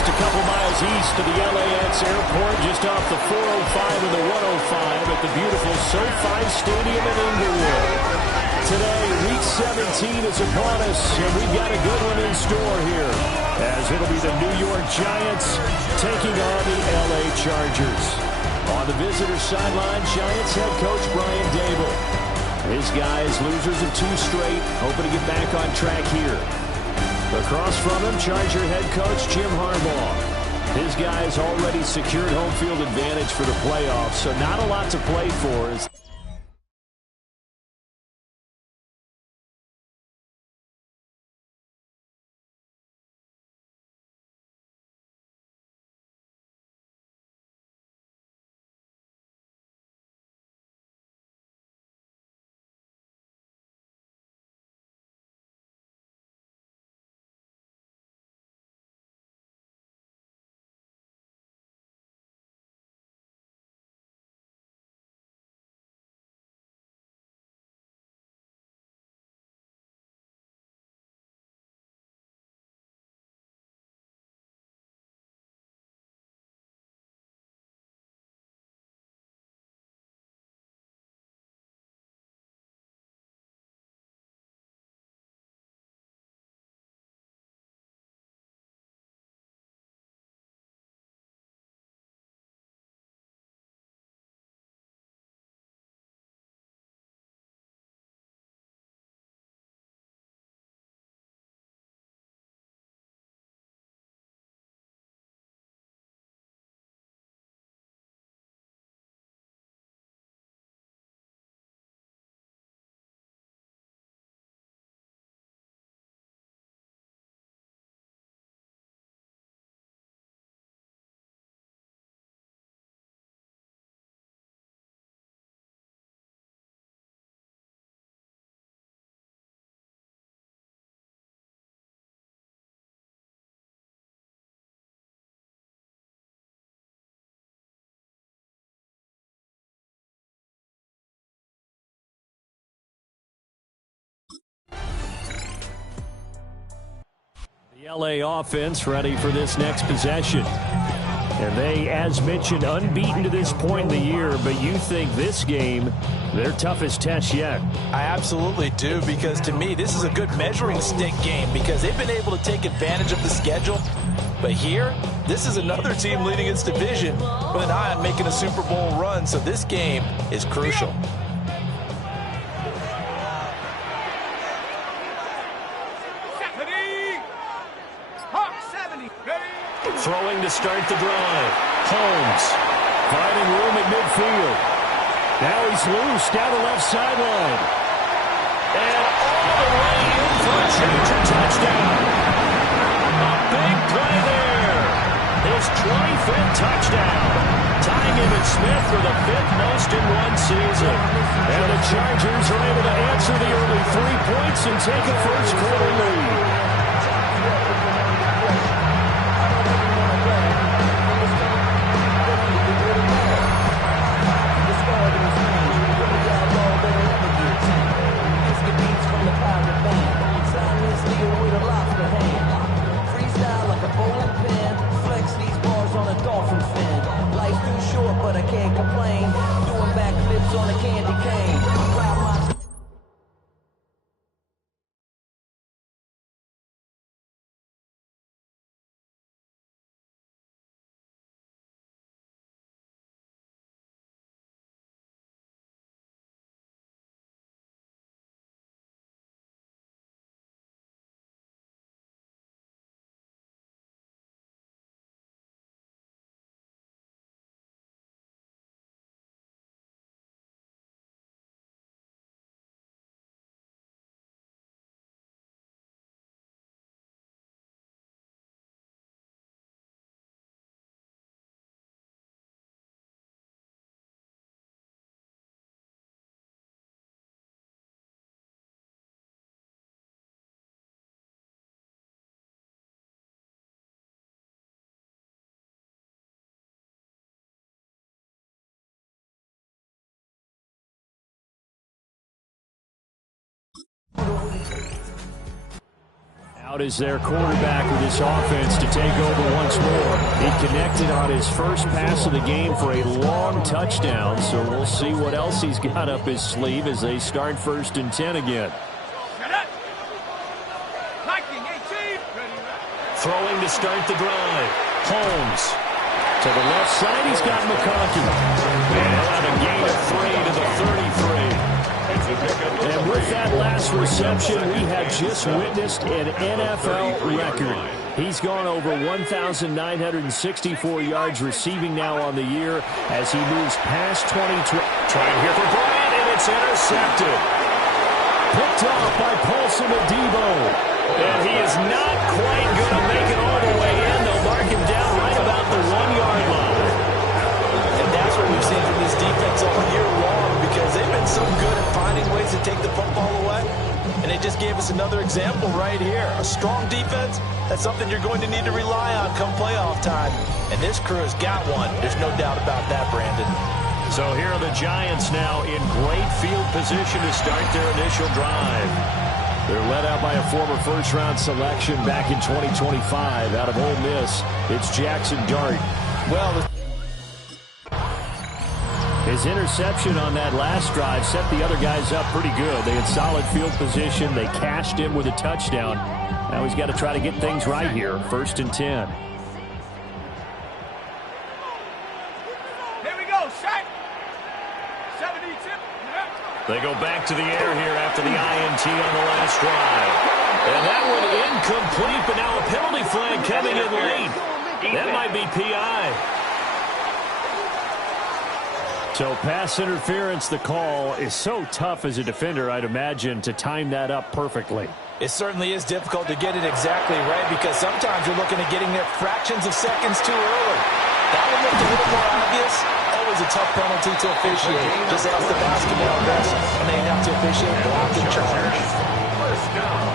just a couple miles east of the LAX airport, just off the 405 and the 105 at the beautiful SoFi Stadium in Inglewood. Today, Week 17 is upon us, and we've got a good one in store here, as it'll be the New York Giants taking on the LA Chargers. On the visitor sideline, Giants head coach Brian Dable. His guys, losers of 2 straight, hoping to get back on track here. Across from him, Charger head coach Jim Harbaugh. His guys already secured home field advantage for the playoffs, so not a lot to play for. The LA offense ready for this next possession. And they, as mentioned, unbeaten to this point in the year, but you think this game, their toughest test yet? I absolutely do, because to me, this is a good measuring stick game because they've been able to take advantage of the schedule. But here, this is another team leading its division with an eye on making a Super Bowl run, so this game is crucial. Throwing to start the drive. Holmes finding room at midfield. Now he's loose down the left sideline. And all the way in for a Charger touchdown. A big play there. His 25th touchdown. Tying him and Smith for the 5th most in one season. And the Chargers are able to answer the early 3 points and take a first quarter lead. Life's too short, but I can't complain. Doing backflips on a candy cane. Out is their quarterback with his offense to take over once more. He connected on his first pass of the game for a long touchdown, so we'll see what else he's got up his sleeve as they start 1st and 10 again. Throwing to start the drive. Holmes. To the left side, he's got McConkey. And he'll have a gain of 3 to the 33. And with that last reception, we have just witnessed an NFL record. He's gone over 1,964 yards receiving now on the year as he moves past 2020. Trying here for Bryant, and it's intercepted. Picked off by Paulson Adebo. And he is not quite going to make it all the way in. They'll mark him down right about the 1-yard line. And that's what we've seen from this defense all year long, because they've been so good at finding ways to take the football away. And they just gave us another example right here. A strong defense, that's something you're going to need to rely on come playoff time. And this crew has got one. There's no doubt about that, Brandon. So here are the Giants now in great field position to start their initial drive. They're led out by a former first-round selection back in 2025 out of Ole Miss. It's Jackson Dart. Well, his interception on that last drive set the other guys up pretty good. They had solid field position. They cashed him with a touchdown. Now he's got to try to get things right here. 1st and 10. Here we go, Shaq. 72. They go back to the air here after the INT on the last drive. And that one incomplete, but now a penalty flag coming in late. That might be PI. So pass interference, the call is so tough as a defender, I'd imagine, to time that up perfectly. it certainly is difficult to get it exactly right, because sometimes you're looking at getting there fractions of seconds too early. That one looked a little more obvious. Always a tough penalty to officiate. Just ask the basketball refs, and they have to officiate blocking charge. First down.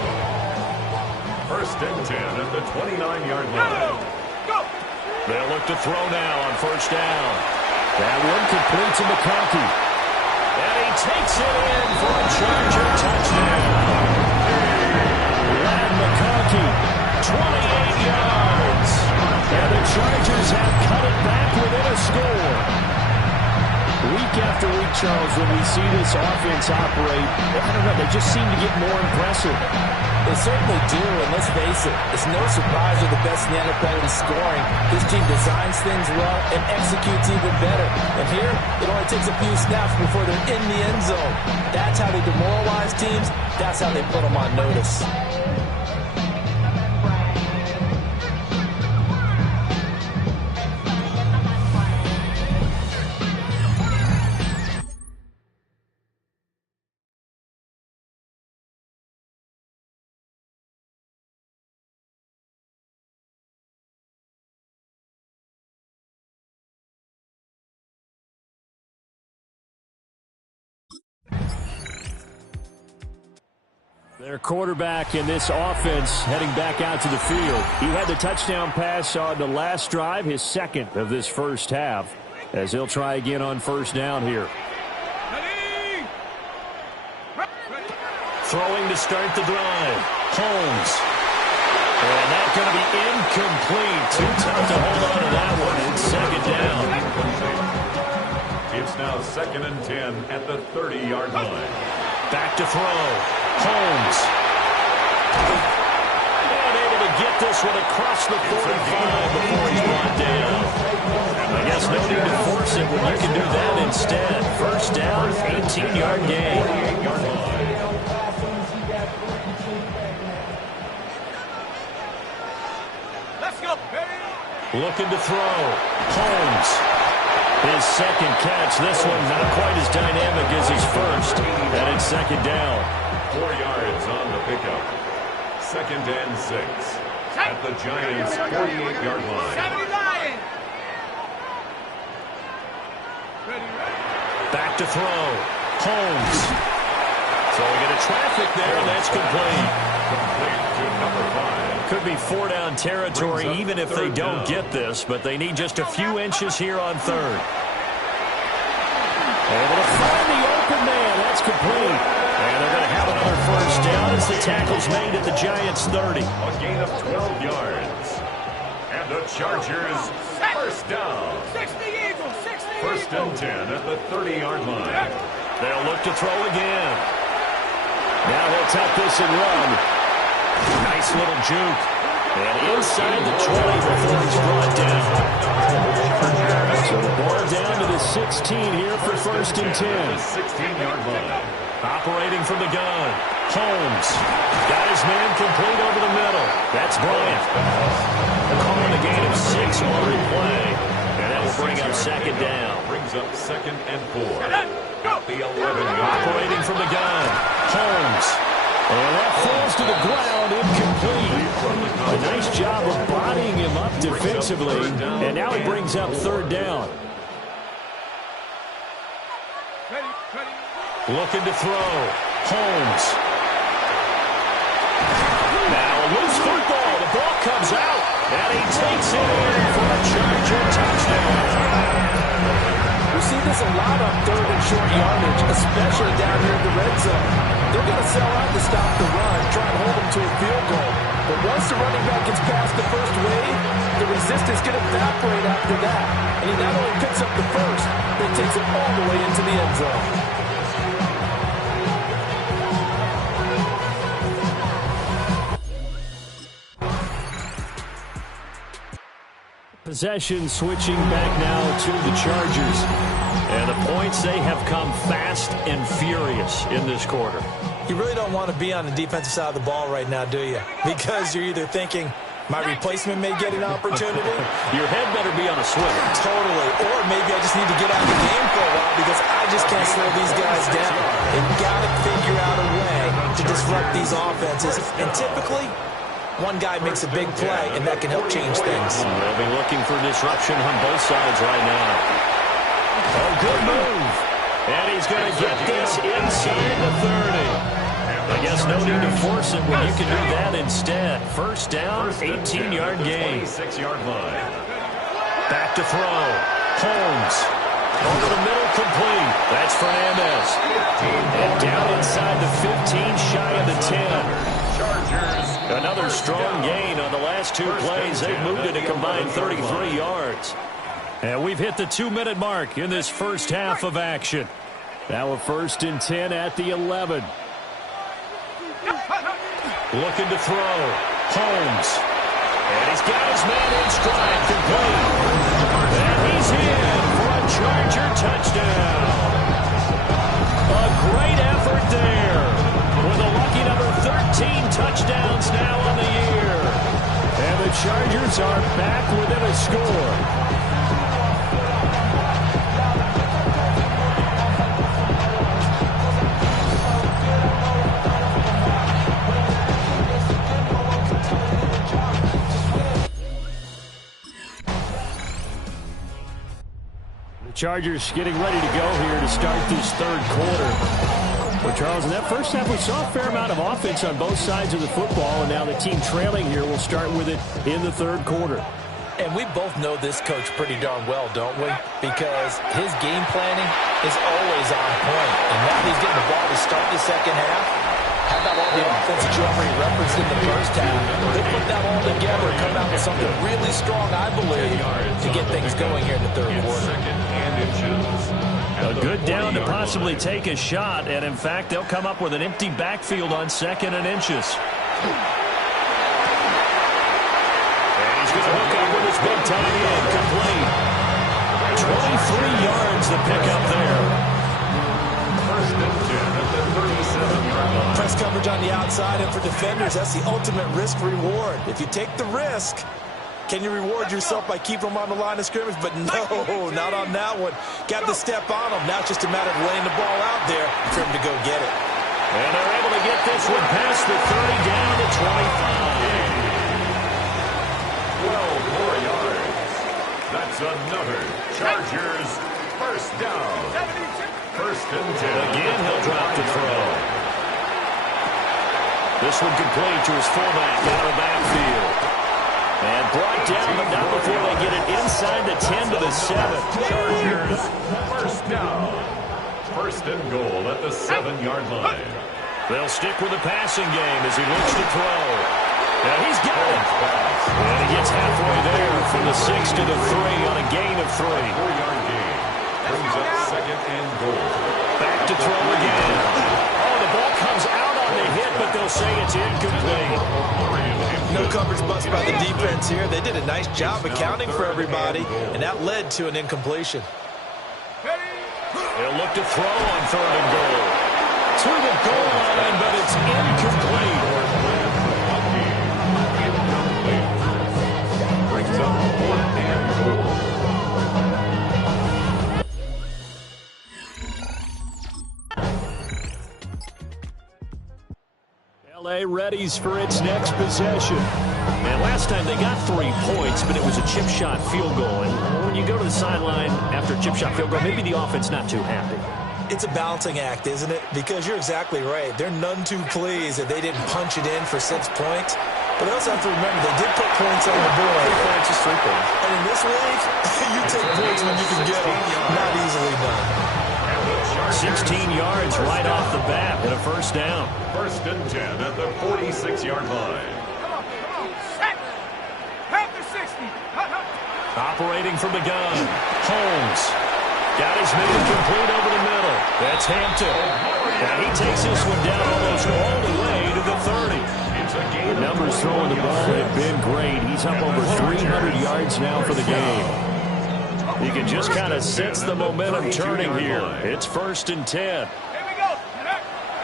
1st and 10 at the 29-yard line. They'll look to throw now on 1st down. That one complete to McConkey. And he takes it in for a Charger touchdown. Lad McConkey, 28 yards. And the Chargers have cut it back within a score. Week after week, Charles, when we see this offense operate, I don't know, they just seem to get more impressive. They certainly do, and let's face it, it's no surprise they're the best in the NFL in scoring. This team designs things well and executes even better. And here, it only takes a few snaps before they're in the end zone. That's how they demoralize teams. That's how they put them on notice. Their quarterback in this offense heading back out to the field. He had the touchdown pass on the last drive, his second of this first half, as he'll try again on 1st down here. Throwing to start the drive. Holmes. And that's going to be incomplete. Too tough to hold on to that one. It's 2nd down. It's now 2nd and 10 at the 30-yard line. Back to throw. Holmes. And able to get this one across the 45 before he's brought down. I guess no need to force it when you can do that instead. 1st down, 18-yard gain. Let's go, baby. Looking to throw. Holmes. His 2nd catch. This one not quite as dynamic as his first. And it's 2nd down. 4 yards on the pickup. 2nd and 6 at the Giants' 48-yard line. Back to throw. Holmes. So we get a traffic there, and that's complete. Complete to number 5. Could be 4-down territory even if they don't get this, but they need just a few inches here on 3rd. Able to find the open man. That's complete. And they're going to have another 1st down as the tackle's made at the Giants' 30. A gain of 12 yards. And the Chargers, first down. 60 Eagles, 60 First and 10 at the 30-yard line. They'll look to throw again. Now he'll tuck this and run. Nice little juke. And inside the 20 before he's brought down. So the ball down to the 16 here for first and 10. The 16-yard line. Operating from the gun. Holmes. Got his man complete over the middle. That's Bryant. Calling a gain of 6 on the replay. And that will bring up second down. Brings up second and 4. At the 11-yard. Operating from the gun. Holmes. And that falls to the ground, incomplete. A nice job of bodying him up defensively. And now he brings up third down. Looking to throw. Holmes. Now a loose football. The ball comes out. And he takes it in for a Charger touchdown. We see this a lot on third and short yardage, especially down here in the red zone. They're going to sell out to stop the run, try and hold them to a field goal. But once the running back gets past the first wave, the resistance can evaporate after that. And he not only picks up the first, but takes it all the way into the end zone. Possession switching back now to the Chargers. And the points, they have come fast and furious in this quarter. You really don't want to be on the defensive side of the ball right now, do you? Because you're either thinking, my replacement may get an opportunity. Your head better be on a swivel. Totally. Or maybe I just need to get out of the game for a while because I just can't slow these guys down. They've got to figure out a way to disrupt these offenses. And typically, one guy makes a big play, and that can help change things. They'll be looking for disruption on both sides right now. Oh, good move. And he's going to get this inside the 30. I guess no need to force it when you can do that instead. First down, 18-yard gain. 26-yard line. Back to throw. Holmes. Over the middle, complete. That's Fernandez. And down inside the 15, shy of the 10. Chargers. Another strong gain on the last two plays. They've moved it a combined 33 yards. And we've hit the 2-minute mark in this first half of action. Now a first and 10 at the 11. Looking to throw. Holmes. And he's got his man in stride, complete. And he's in for a Charger touchdown. A great effort there. With a lucky number 13 touchdowns now on the year. And the Chargers are back within a score. Chargers getting ready to go here to start this third quarter. Well, Charles, in that first half, we saw a fair amount of offense on both sides of the football, and now the team trailing here will start with it in the third quarter. And we both know this coach pretty darn well, don't we? Because his game planning is always on point. And now he's getting the ball to start the second half. How about all the offense that you already referenced in the first half? They put that all together and come out with something really strong, I believe, to get things going here in the third quarter. A good down to possibly take a shot, and in fact, they'll come up with an empty backfield on 2nd and inches. And he's going to hook up with his big tight end, complete. 23 yards the pickup there. First and 10 at the 37-yard line. Press coverage on the outside, and for defenders, that's the ultimate risk-reward. If you take the risk, can you reward yourself by keeping them on the line of scrimmage? But no, not on that one. Got to step on them. Now it's just a matter of laying the ball out there for him to go get it. And they're able to get this one past the 30 down to 25. 12 more yards. That's another Chargers first down. First and 10. Again, he'll drop the throw. This one complete to his fullback out of the backfield. And brought down, but not before they get it inside the 10 to the 7. Chargers first down. First and goal at the 7-yard line. They'll stick with the passing game as he looks to throw. And he's got it. And he gets halfway there from the 6 to the 3 on a gain of 3. 4-yard gain. Brings up second and goal. Back to throw again. Oh, the ball comes out on the hit, but they'll say it's incomplete. No coverage bust by the defense here. They did a nice job accounting for everybody, and that led to an incompletion. They'll look to throw on 3rd and goal. To the goal line, but it's incomplete. Brings up 4th and goal. LA readies for its next possession. And last time they got 3 points, but it was a chip shot field goal. And when you go to the sideline after a chip shot field goal, maybe the offense not too happy. It's a balancing act, isn't it? Because you're exactly right. They're none too pleased that they didn't punch it in for 6 points. But they also have to remember they did put points on the board. 3 points is 3 points. And in this league, you take points when you can get them. Not easily done. 16 yards right off the bat and a first down. 1st and 10 at the 46-yard line. Operating from the gun. Holmes. Got his man complete over the middle. That's Hampton. And he takes this one down almost all the way to the 30. The numbers throwing the ball have been great. He's up over 300 yards now for the game. You can just kind of sense the momentum turning here. It's 1st and 10.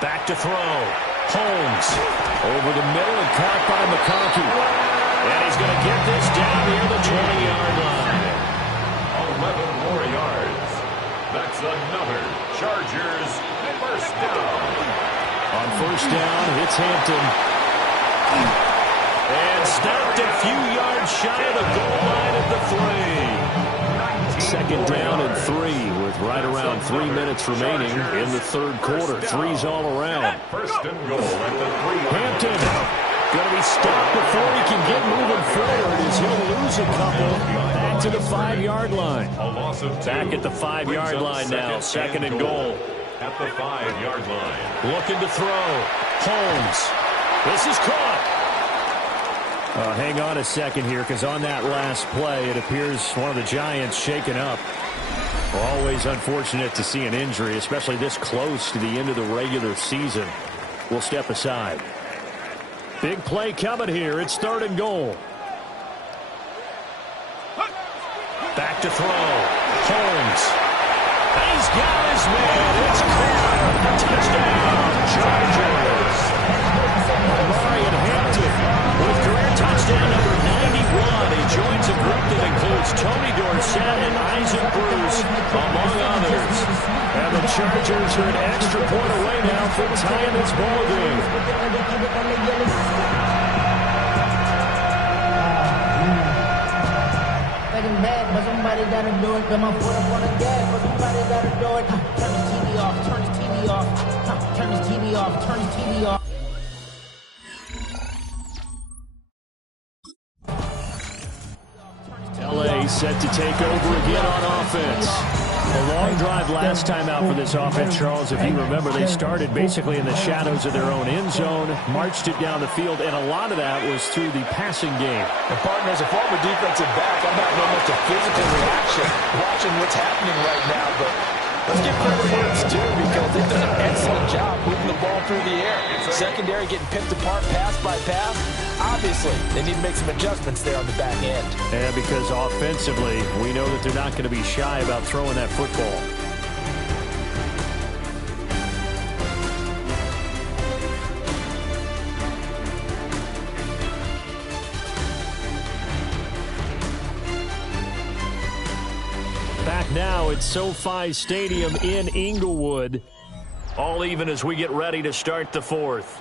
Back to throw. Holmes. Over the middle and caught by McConkey. And he's going to get this down near the 20-yard line. 11 more yards. That's another Chargers first down. On first down, it's Hampton. And stopped a few yards shy of the goal line at the 3. 2nd down and 3 with right around 3 minutes remaining in the 3rd quarter. 3's all around. 1st and goal at the 3. Hampton going to be stopped before he can get moving forward as he'll lose a couple back to the 5-yard line. A loss of 2. Back at the 5-yard line now. 2nd and goal. At the 5-yard line. Looking to throw. Holmes. This is caught. Hang on a second here, because on that last play, it appears one of the Giants shaken up. Always unfortunate to see an injury, especially this close to the end of the regular season. We'll step aside. Big play coming here. It's 3rd and goal. Back to throw. Holmes. He's got his man. It's caught. Touchdown, Chargers. Marion Hampton with career touchdown number 91. He joins a group that includes Tony Dorsett and Isaac Bruce, among others. And the Chargers are an extra point away now from tying this ball game. Bad, but somebody gotta do it. Got my foot up on the gas, but somebody gotta do it. Turn his TV off, turn his TV off, turn his TV off, turn his TV off. LA set to take over again on offense. A long drive last time out for this offense, Charles. If you remember, they started basically in the shadows of their own end zone, marched it down the field, and a lot of that was through the passing game. And partner, as a former defensive back, I'm having almost a physical reaction watching what's happening right now. But let's give credit where it's due, because they've done an excellent job moving the ball through the air. Secondary getting picked apart pass by pass. Obviously, they need to make some adjustments there on the back end. And because offensively, we know that they're not going to be shy about throwing that football. Back now at SoFi Stadium in Inglewood. All even as we get ready to start the 4th.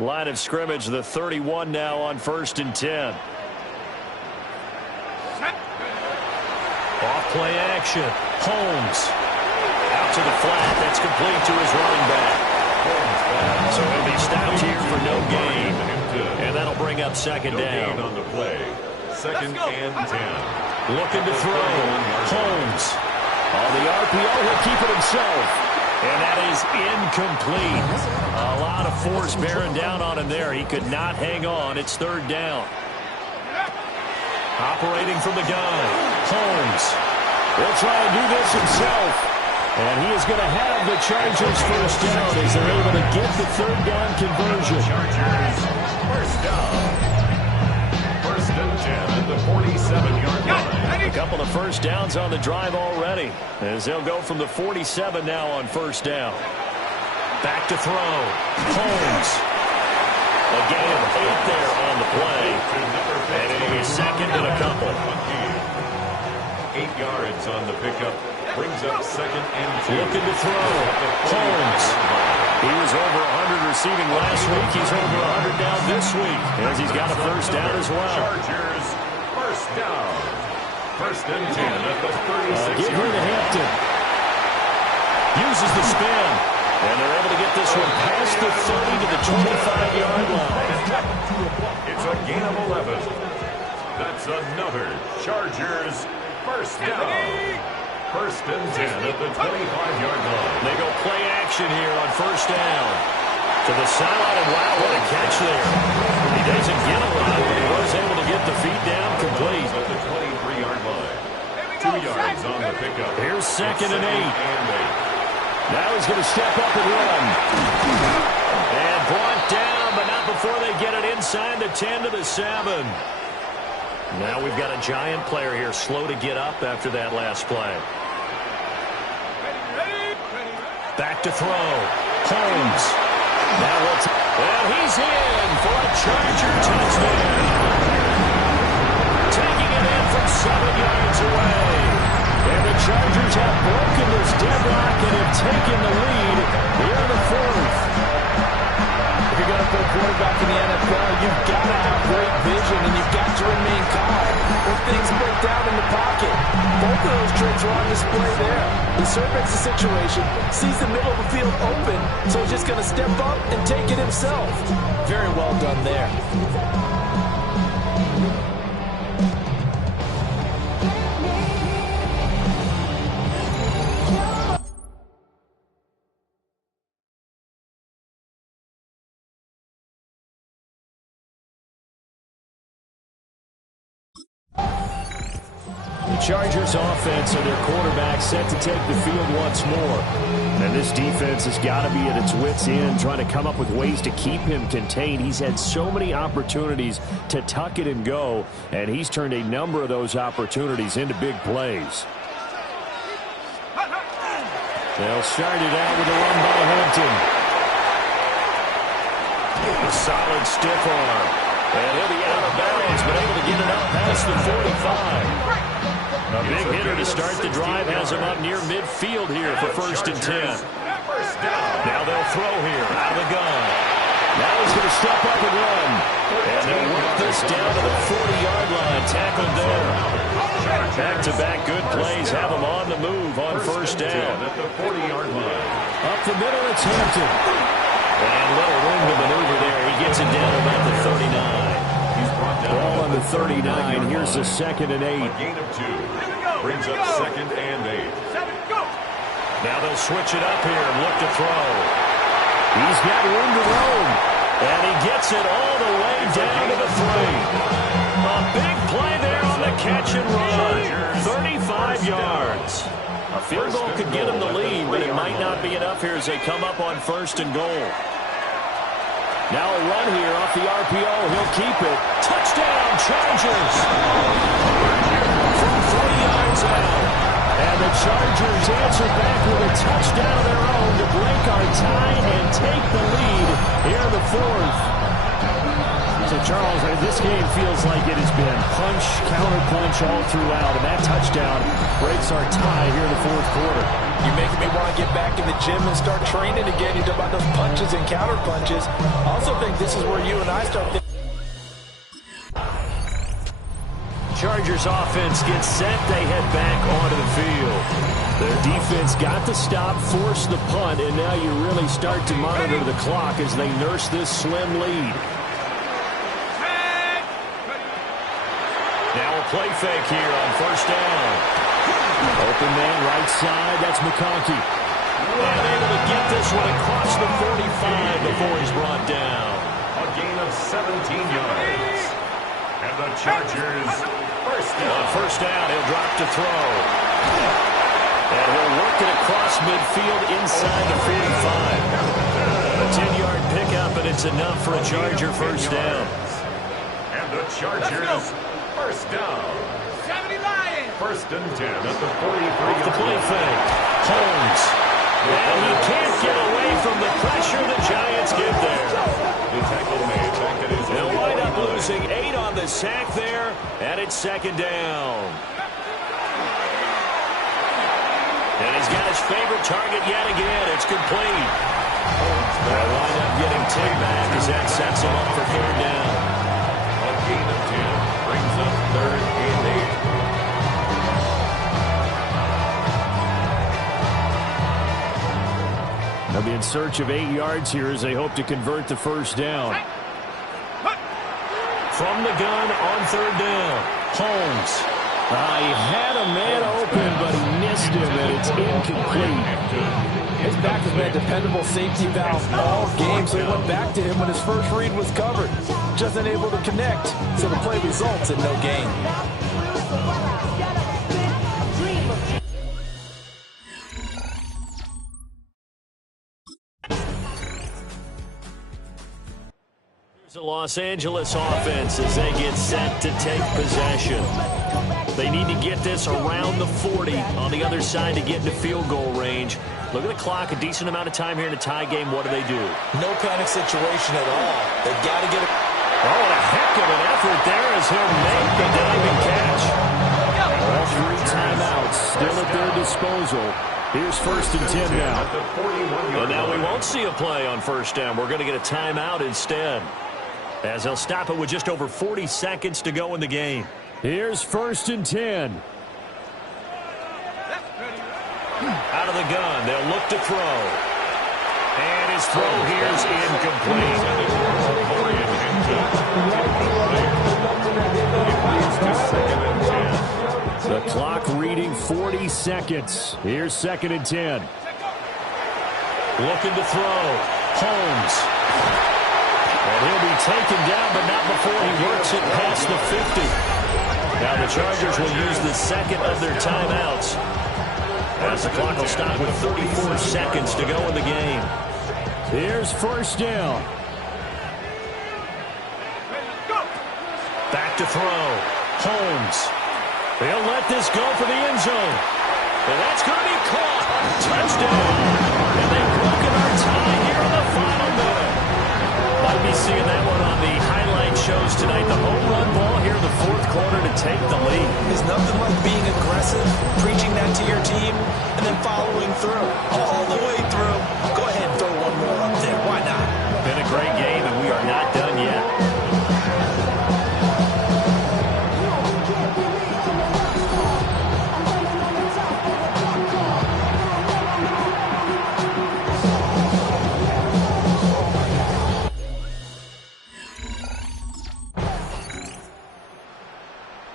Line of scrimmage, the 31 now on 1st and 10. Off play action. Holmes. Out to the flat. That's complete to his running back. So he'll be stopped here for no gain. And that'll bring up 2nd down. On the play. 2nd and 10. Looking to throw. Holmes. On the RPO, he'll keep it himself. And that is incomplete. A lot of force bearing down on him there. He could not hang on. It's third down. Operating from the gun, Holmes. He'll try and do this himself. And he is going to have the Chargers first down as they're able to get the third down conversion. Chargers first down. First and 10 at the 47-yard line. A couple of first downs on the drive already as they'll go from the 47 now on first down. Back to throw. Holmes. A gain of 8 there on the play. And it'll be second and a couple. 8 yards on the pickup. Brings up second and 2. Looking to throw. Holmes. He was over 100 receiving last week. He's over 100 down this week as he's got a first down as well. Chargers first down. First and 10 at the 36. Give her to Hampton. Uses the spin. And they're able to get this one past the 30 to the 25-yard line. It's a gain of 11. That's another Chargers first down. First and 10 at the 25-yard line. They go play action here on first down. To the sideline, and wow, what a catch there. He doesn't get a lot, but he was able to get the feet down complete. At the 23-yard line. 2 yards on the pickup. Here's second and 8. Now he's going to step up and run. And brought down, but not before they get it inside the 10 to the 7. Now we've got a giant player here, slow to get up after that last play. Back to throw. Holmes. Now and he's in for a Charger touchdown. Taking it in from 7 yards away. And the Chargers have broken this deadlock and have taken the lead here in the fourth. If you're going to play quarterback in the NFL, you've got to have great vision and you've got to remain calm when things break down in the pocket. Both of those traits are on display there. He surveys the situation, sees the middle of the field open, so he's just going to step up and take it himself. Very well done there. Chargers offense and their quarterback set to take the field once more. And this defense has got to be at its wits' end, trying to come up with ways to keep him contained. He's had so many opportunities to tuck it and go, and he's turned a number of those opportunities into big plays. They'll start it out with a run by Hampton. A solid stiff arm. And he'll be out of bounds, but able to get it up past the 45. A big hitter to start the drive has him up near midfield here for first and 10. Now they'll throw here out of the gun. Now he's going to step up and run. And they'll work this down to the 40-yard line. Tackled there. Back-to-back good plays have him on the move on first down. At the 40-yard line. Up the middle, it's Hampton. And little room to maneuver there. He gets it down about the 39. Ball on the 39. Here's the second and 8. A gain of 2. Brings up second and 8. Now they'll switch it up here and look to throw. He's got room to roam. And he gets it all the way down to the 3. A big play there on the catch and run. 35 yards. A field goal could get him the lead, but it might not be enough here as they come up on first and goal. Now a run here off the RPO. He'll keep it. Touchdown, Chargers. From 3 yards out. And the Chargers answer back with a touchdown of their own to break our tie and take the lead here in the fourth. So, Charles, this game feels like it has been punch, counter-punch all throughout. And that touchdown breaks our tie here in the fourth quarter. You're making me want to get back in the gym and start training again. You talk about those punches and counter punches. I also think this is where you and I start thinking. Chargers offense gets set. They head back onto the field. Their defense got the stop, forced the punt, and now you really start to monitor the clock as they nurse this slim lead. Now a play fake here on first down. Open man right side. That's McConkey. And able to get this one across the 45 before he's brought down. A gain of 17 yards. And the Chargers first down. First down, he'll drop to throw. And he'll work it across midfield inside the 45. A 10-yard pickup, and it's enough for a Charger first down. And the Chargers first down. 70 Lions. First and 10 at the 43. The play fake. Holmes. And he can't get away from the pressure the Giants get there. The tackle made. They'll wind up losing 8 on the sack there, and it's second down. And he's got his favorite target yet again. It's complete. They'll wind up getting 10 back as that sets him up for third down. A gain of 10 brings up third and 8. They'll be in search of 8 yards here as they hope to convert the first down. From the gun on third down, Holmes. He had a man open, but he missed him, and it's incomplete. His back has been a dependable safety valve all game, so he went back to him when his first read was covered. Just unable to connect, so the play results in no gain. The Los Angeles offense as they get set to take possession. They need to get this around the 40 on the other side to get into field goal range. Look at the clock, a decent amount of time here in a tie game. What do? No panic situation at all. They've got to get it. Oh, and a heck of an effort there as he'll make the diving catch. All 3 timeouts still at their disposal. Here's first and 10 now. And now we won't see a play on first down. We're going to get a timeout instead, as they'll stop it with just over 40 seconds to go in the game. Here's first and 10. Out of the gun, they'll look to throw. And his throw here is incomplete. The clock reading 40 seconds. Here's second and 10. Looking to throw. Holmes. And he'll be taken down, but not before he works it past the 50. Now the Chargers will use the second of their timeouts, as the clock will stop with 34 seconds to go in the game. Here's first down. Back to throw. Holmes. He'll let this go for the end zone. And that's going to be caught. Touchdown. And they've broken our tie here in the final minute. Might be seeing that one on the highlight shows tonight. The home run ball here in the fourth quarter to take the lead. There's nothing like being aggressive, preaching that to your team, and then following through. All the way through. Go ahead and throw one more up there. Why not? Been a great game, and we are not done yet.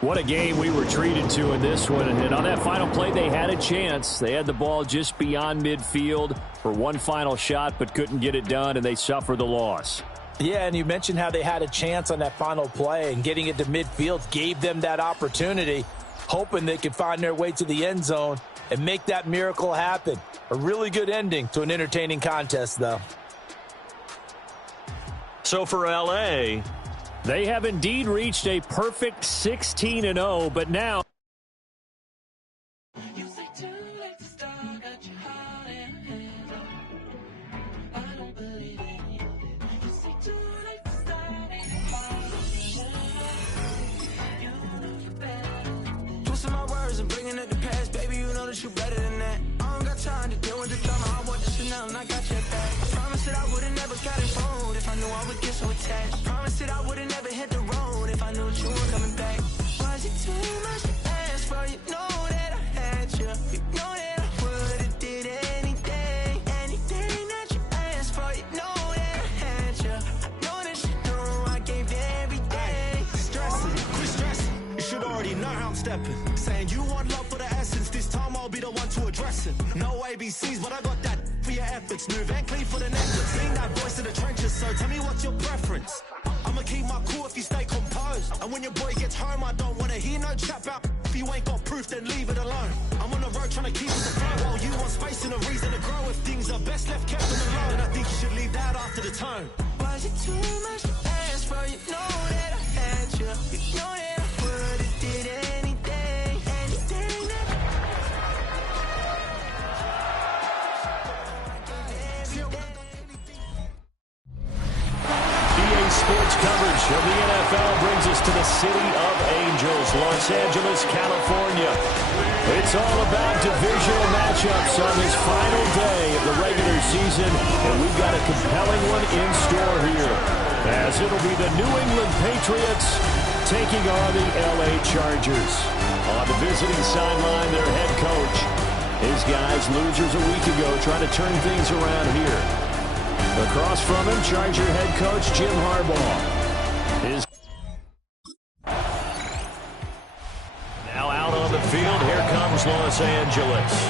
What a game we were treated to in this one. And on that final play, they had a chance. They had the ball just beyond midfield for one final shot, but couldn't get it done, and they suffered the loss. Yeah, and you mentioned how they had a chance on that final play, and getting it to midfield gave them that opportunity, hoping they could find their way to the end zone and make that miracle happen. A really good ending to an entertaining contest, though. So for L.A., they have indeed reached a perfect 16-0, but now twisting my words and bringing it to pass, baby, you know that you better than that. I don't got time to deal with the drama. I want the Chanel and I got your back. I promise that I would've never got it wrong if I knew I would get so attached. I promise that I would've never hit the road if I knew that you were coming back. Was it too much to ask for? You know that I had you. You know that I would've did anything that you asked for. You know that I had you. I know that you know I gave everything. Stressing, quit stressing. You should already know how I'm stepping. Saying you want love for the essence. This time I'll be the one to address it. No ABCs, but I got that efforts. New Van Cleef for the necklace. Being that voice in the trenches, so tell me what's your preference. I'ma keep my cool if you stay composed. And when your boy gets home, I don't wanna hear no chat about. If you ain't got proof, then leave it alone. I'm on the road trying to keep it afloat, while you want space and a reason to grow. If things are best left kept on the low, then I think you should leave that after the tone. Was it too much to ask for? You know that I had you. You know that I would've did anything that... EA Sports coverage of the NFL brings us to the City of Angels, Los Angeles, California. It's all about divisional matchups on this final day of the regular season, and we've got a compelling one in store here, as it'll be the New England Patriots taking on the LA Chargers. On the visiting sideline, their head coach. His guys, losers a week ago, trying to turn things around here. Across from him, Charger head coach Jim Harbaugh. Now out on the field, here comes Los Angeles.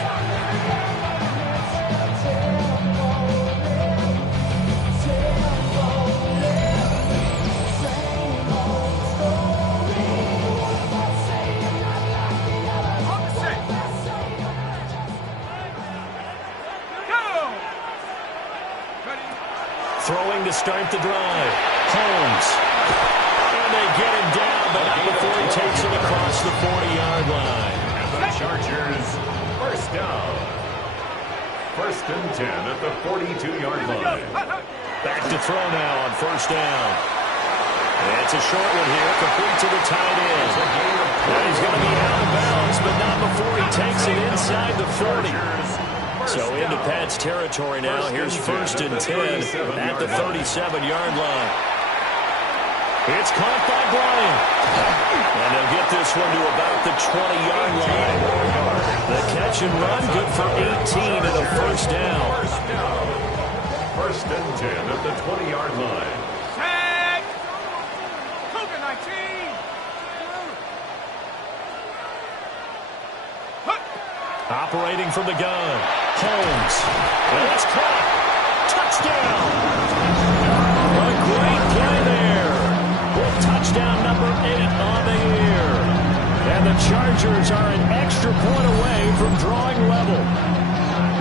Throwing to start the drive. Holmes. And they get him down, but not before he takes it across the 40-yard line. And the Chargers, first down. 1st and 10 at the 42-yard line. Back to throw now on 1st down. And it's a short one here, complete to the tight end. And he's going to be out of bounds, but not before he takes it inside the 40. So into Pat's territory now. Here's 1st and 10 at the 37-yard line. It's caught by Bryant. And they'll get this one to about the 20-yard line. The catch and run, good for 18 and a 1st down. 1st and 10 at the 20-yard line. Tag! Cougar 19! Operating from the gun. Holmes. And it's caught. Touchdown. What a great play there. With touchdown number 8 on the year. And the Chargers are an extra point away from drawing level.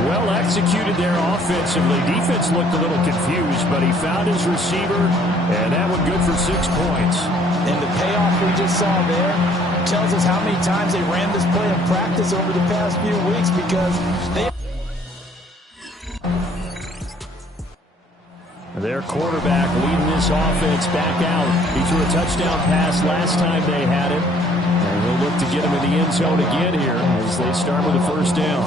Well executed there offensively. Defense looked a little confused, but he found his receiver, and that one good for 6 points. And the payoff we just saw there tells us how many times they ran this play in practice over the past few weeks, because they... Their quarterback leading this offense back out. He threw a touchdown pass last time they had it. And he'll look to get him in the end zone again here as they start with a 1st down.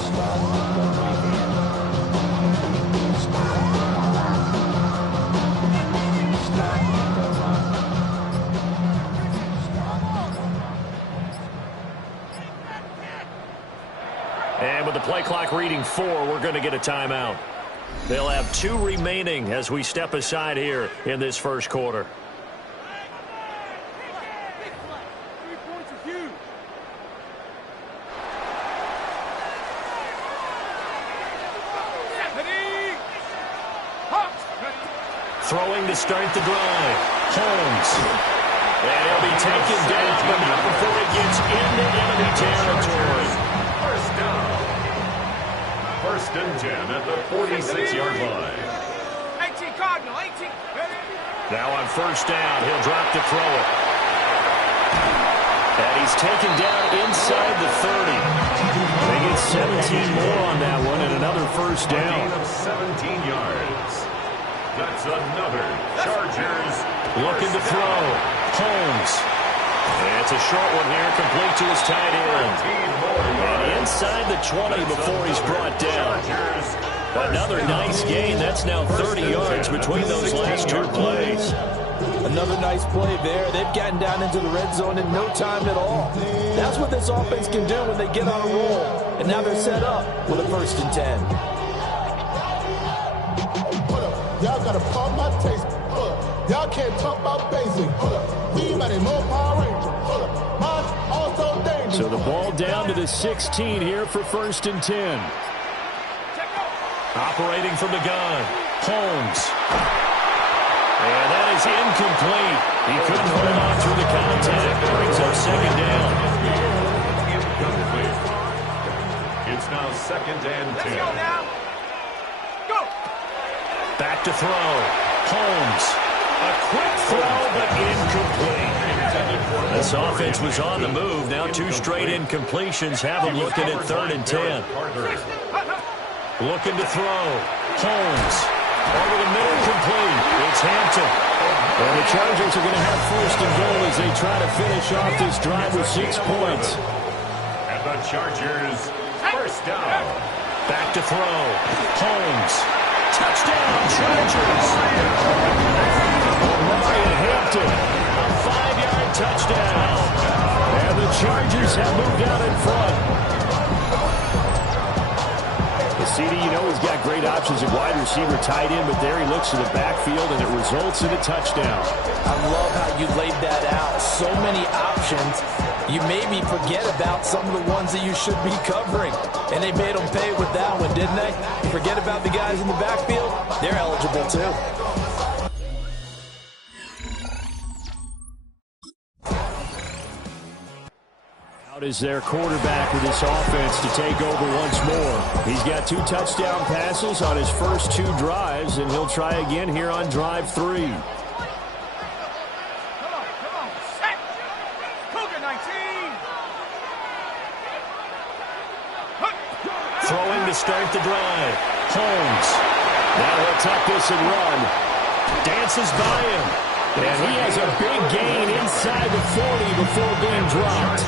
And with the play clock reading 4, we're going to get a timeout. They'll have 2 remaining as we step aside here in this 1st quarter. 3 points of you. Throwing to start the drive. Holmes. And he'll be taken down, but not before he gets into enemy territory. 1st down. 1st and 10 at the 46-yard line. 18 Cardinal, 18. Now on 1st down, he'll drop to throw it. And he's taken down inside the 30. They get 17 more on that one and another 1st down. A gain of 17 yards. That's another Chargers. Looking to throw. Holmes. And it's a short one here, complete to his tight end. And inside the 20 before he's brought down. Another nice gain. That's now 30 yards between those last 2 plays. Another nice play there. They've gotten down into the red zone in no time at all. That's what this offense can do when they get on a roll. And now they're set up with a 1st and 10. Y'all gotta pump my taste. Y'all can't talk about basic. We mighty more Power Ranger. Mine's also dangerous. So the ball down to the 16 here for 1st and 10. Operating from the gun, Holmes. And that is incomplete. He couldn't hold on through the contact. Brings up second down. Incomplete. It's now 2nd and 10. Let's go now. Go. Back to throw. Holmes. A quick throw, but incomplete. This offense was on the move. Now 2 straight incompletions have them looking at 3rd and 10. Looking to throw. Holmes. Over the middle, complete. It's Hampton. And the Chargers are going to have 1st and goal as they try to finish off this drive with 6 points. And the Chargers, 1st down. Back to throw. Holmes. Touchdown, Chargers. Ryan Hampton. A 5-yard touchdown. And the Chargers have moved out in front. CD, you know he's got great options at wide receiver, tight end, but there he looks to the backfield, and it results in a touchdown. I love how you laid that out. So many options. You maybe forget about some of the ones that you should be covering. And they made them pay with that one, didn't they? You forget about the guys in the backfield. They're eligible, too. Out is their quarterback with this offense to take over once more. He's got 2 touchdown passes on his first 2 drives, and he'll try again here on drive 3. Come on. Set. Cougar 19. Throwing to start the drive. Holmes. Now he'll tuck this and run. Dances by him. And he has a big gain inside the 40 before being dropped.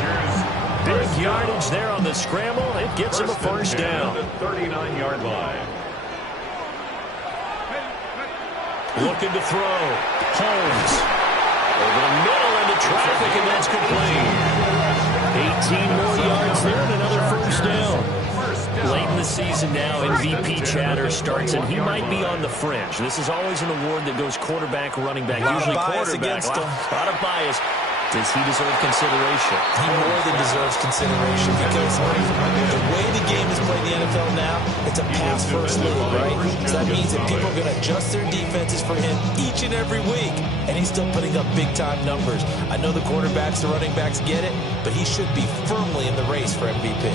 Big yardage there on the scramble. It gets him a 1st down. The 39-yard line. Looking to throw. Holmes. Over the middle into traffic, and that's complete. 18 more yards there and another 1st down. Late in the season now, MVP chatter starts, and he might be on the fringe. This is always an award that goes quarterback, running back, usually quarterback. Against him. A lot of bias. Does he deserve consideration? He more than deserves consideration because the way the game is played in the NFL now, it's a pass-first league, right? So that means that people are going to adjust their defenses for him each and every week, and he's still putting up big-time numbers. I know the quarterbacks, the running backs get it, but he should be firmly in the race for MVP.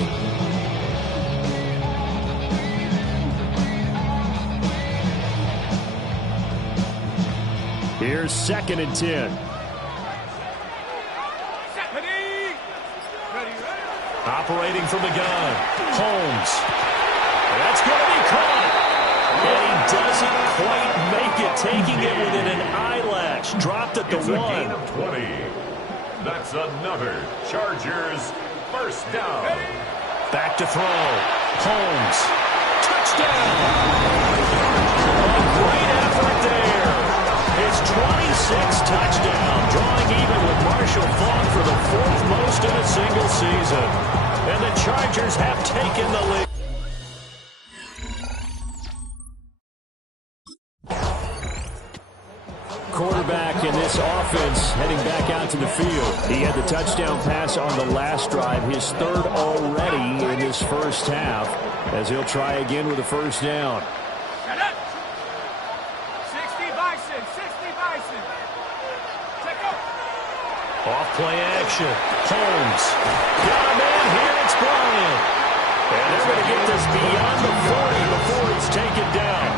Here's 2nd and 10. Operating from the gun. Holmes. That's going to be caught. And he doesn't quite make it, taking it within an eyelash. Dropped at the 1. A gain of 20. That's another Chargers 1st down. Back to throw. Holmes. Touchdown. A great effort there. His 26th touchdown, drawing even with Marshall Faulk for the 4th most in a single season. And the Chargers have taken the lead. Quarterback in this offense heading back out to the field. He had the touchdown pass on the last drive, his 3rd already in this 1st half, as he'll try again with a 1st down. 60 Bison. Check up. Off play action. Holmes. Got a man here. It's Bryant. And they're going to get this beyond the 40 before it's taken down.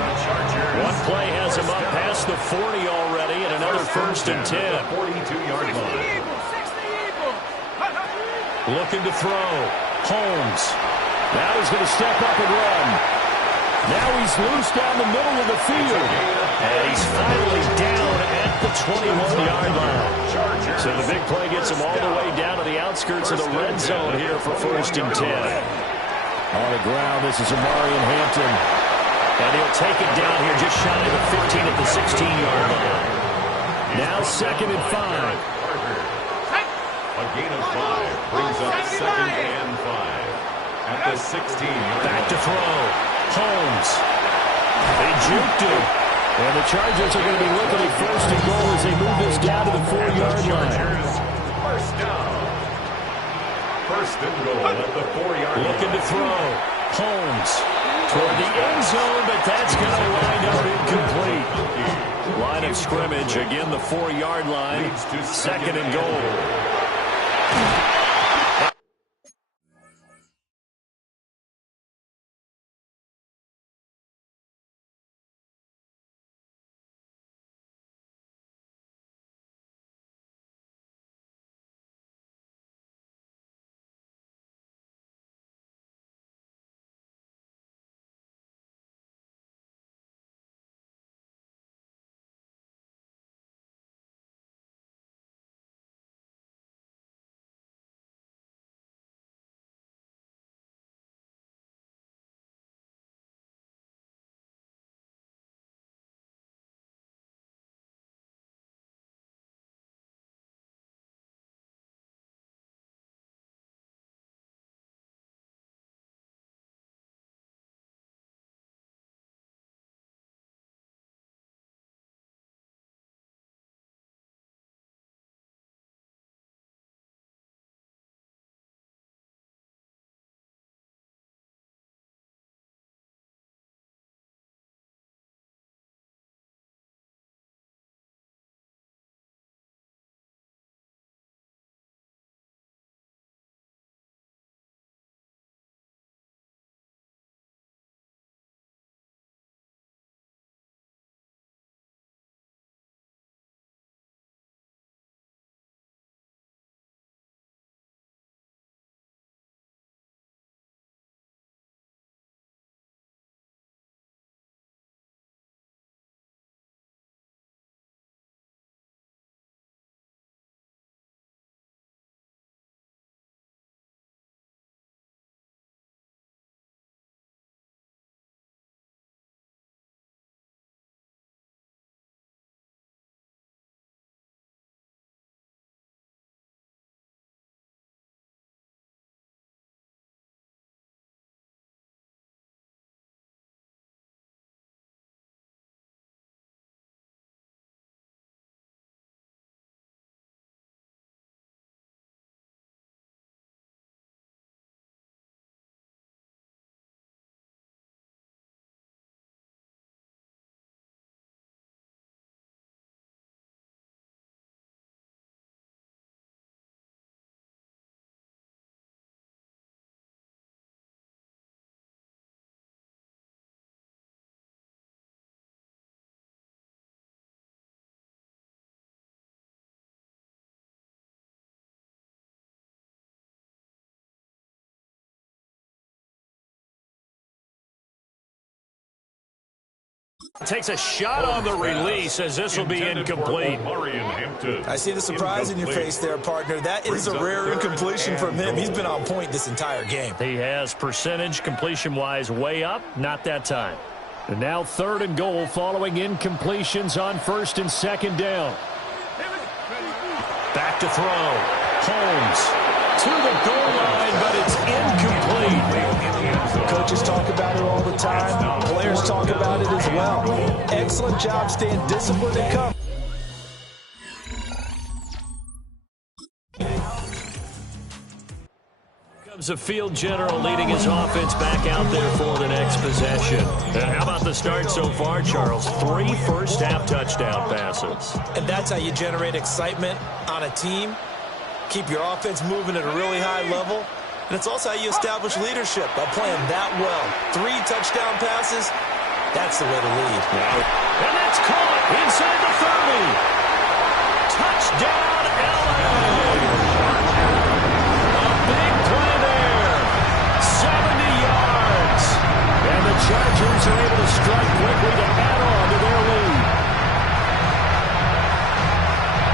One play has him up past the 40 already, and another 1st and 10. 42-yard line. Looking to throw. Holmes. Now he's going to step up and run. Now he's loose down the middle of the field. And he's finally down at the 21-yard line. So the big play gets him all the way down to the outskirts of the red zone here for 1st and 10. On the ground, this is Amarian Hampton. And he'll take it down here just shy of the 15 at the 16-yard line. Now 2nd and 5. A gain of 5 brings up 2nd and 5. At the 16-yard line. Back to throw. Holmes. They juked him. And the Chargers are going to be looking at 1st and goal as they move this down to the 4-yard line. 1st down. 1st and goal at the 4-yard line. Looking to throw. Holmes. toward the end zone, but that's going to wind up incomplete. Line of scrimmage, again the 4-yard line, 2nd and goal. Takes a shot on the release as this will be incomplete. I see the surprise in your face there, partner. That is a rare incompletion from him. He's been on point this entire game. He has percentage completion-wise way up, not that time. And now 3rd and goal following incompletions on 1st and 2nd down. Back to throw. Holmes to the goal line, but it's incomplete. Coaches talk about it all the time. Players talk about it as well. Excellent job staying disciplined and calm. Comes a field general leading his offense back out there for the next possession. And how about the start so far, Charles? 3 first-half touchdown passes. And that's how you generate excitement on a team. Keep your offense moving at a really high level. And it's also how you establish leadership by playing that well. 3 touchdown passes, that's the way to lead. And that's caught inside the 30. Touchdown, LA. A big play there. 70 yards. And the Chargers are able to strike quickly to add on to their lead.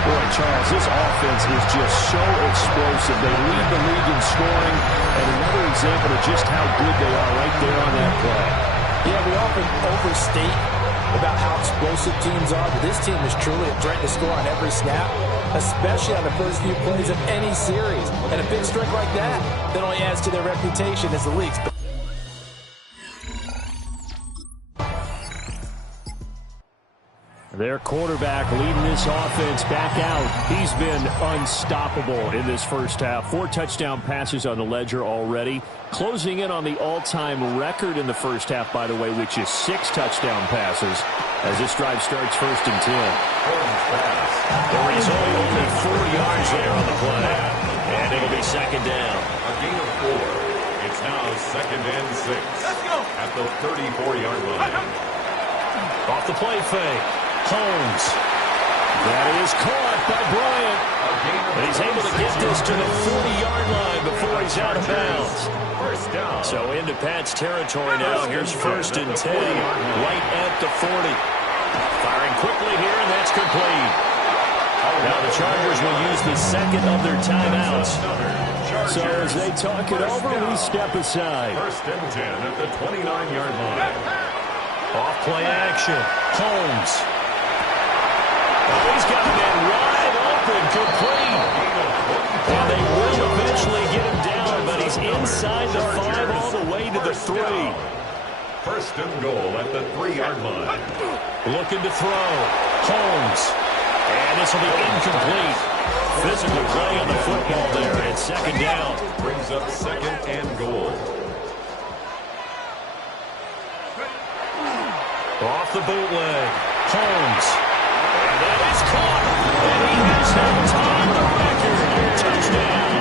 Boy, Charles, this offense is just so explosive. They lead the league in scoring, and another example of just how good they are right there on that play. Yeah, we often overstate about how explosive teams are, but this team is truly a threat to score on every snap, especially on the first few plays of any series. And a big strike like that only adds to their reputation as the league's best. Their quarterback leading this offense back out. He's been unstoppable in this first half. 4 touchdown passes on the ledger already. Closing in on the all-time record in the first half, by the way, which is 6 touchdown passes as this drive starts 1st and 10. There is only 4 yards there on the play. And it'll be 2nd down. A gain of 4. It's now 2nd and 6. Let's go. At the 34-yard line. Off the play fake. Holmes. That is caught by Bryant. And he's able to get this to the 40-yard line before he's out of bounds. First down. So into Pat's territory now. Here's 1st and 10. Right at the 40. Firing quickly here, and that's complete. Now the Chargers will use the 2nd of their timeouts. So as they talk it over, we step aside. 1st and 10 at the 29-yard line. Off play action. Holmes. Oh, he's got a man wide open, complete. And they will eventually get him down, but he's inside the 5 all the way to the 3. 1st and goal at the 3-yard line. Looking to throw. Holmes. And this will be incomplete. Physical play on the football there. It's 2nd down. Brings up 2nd and goal. Off the bootleg. Holmes. And that is caught. And he has now tied the record. Touchdown.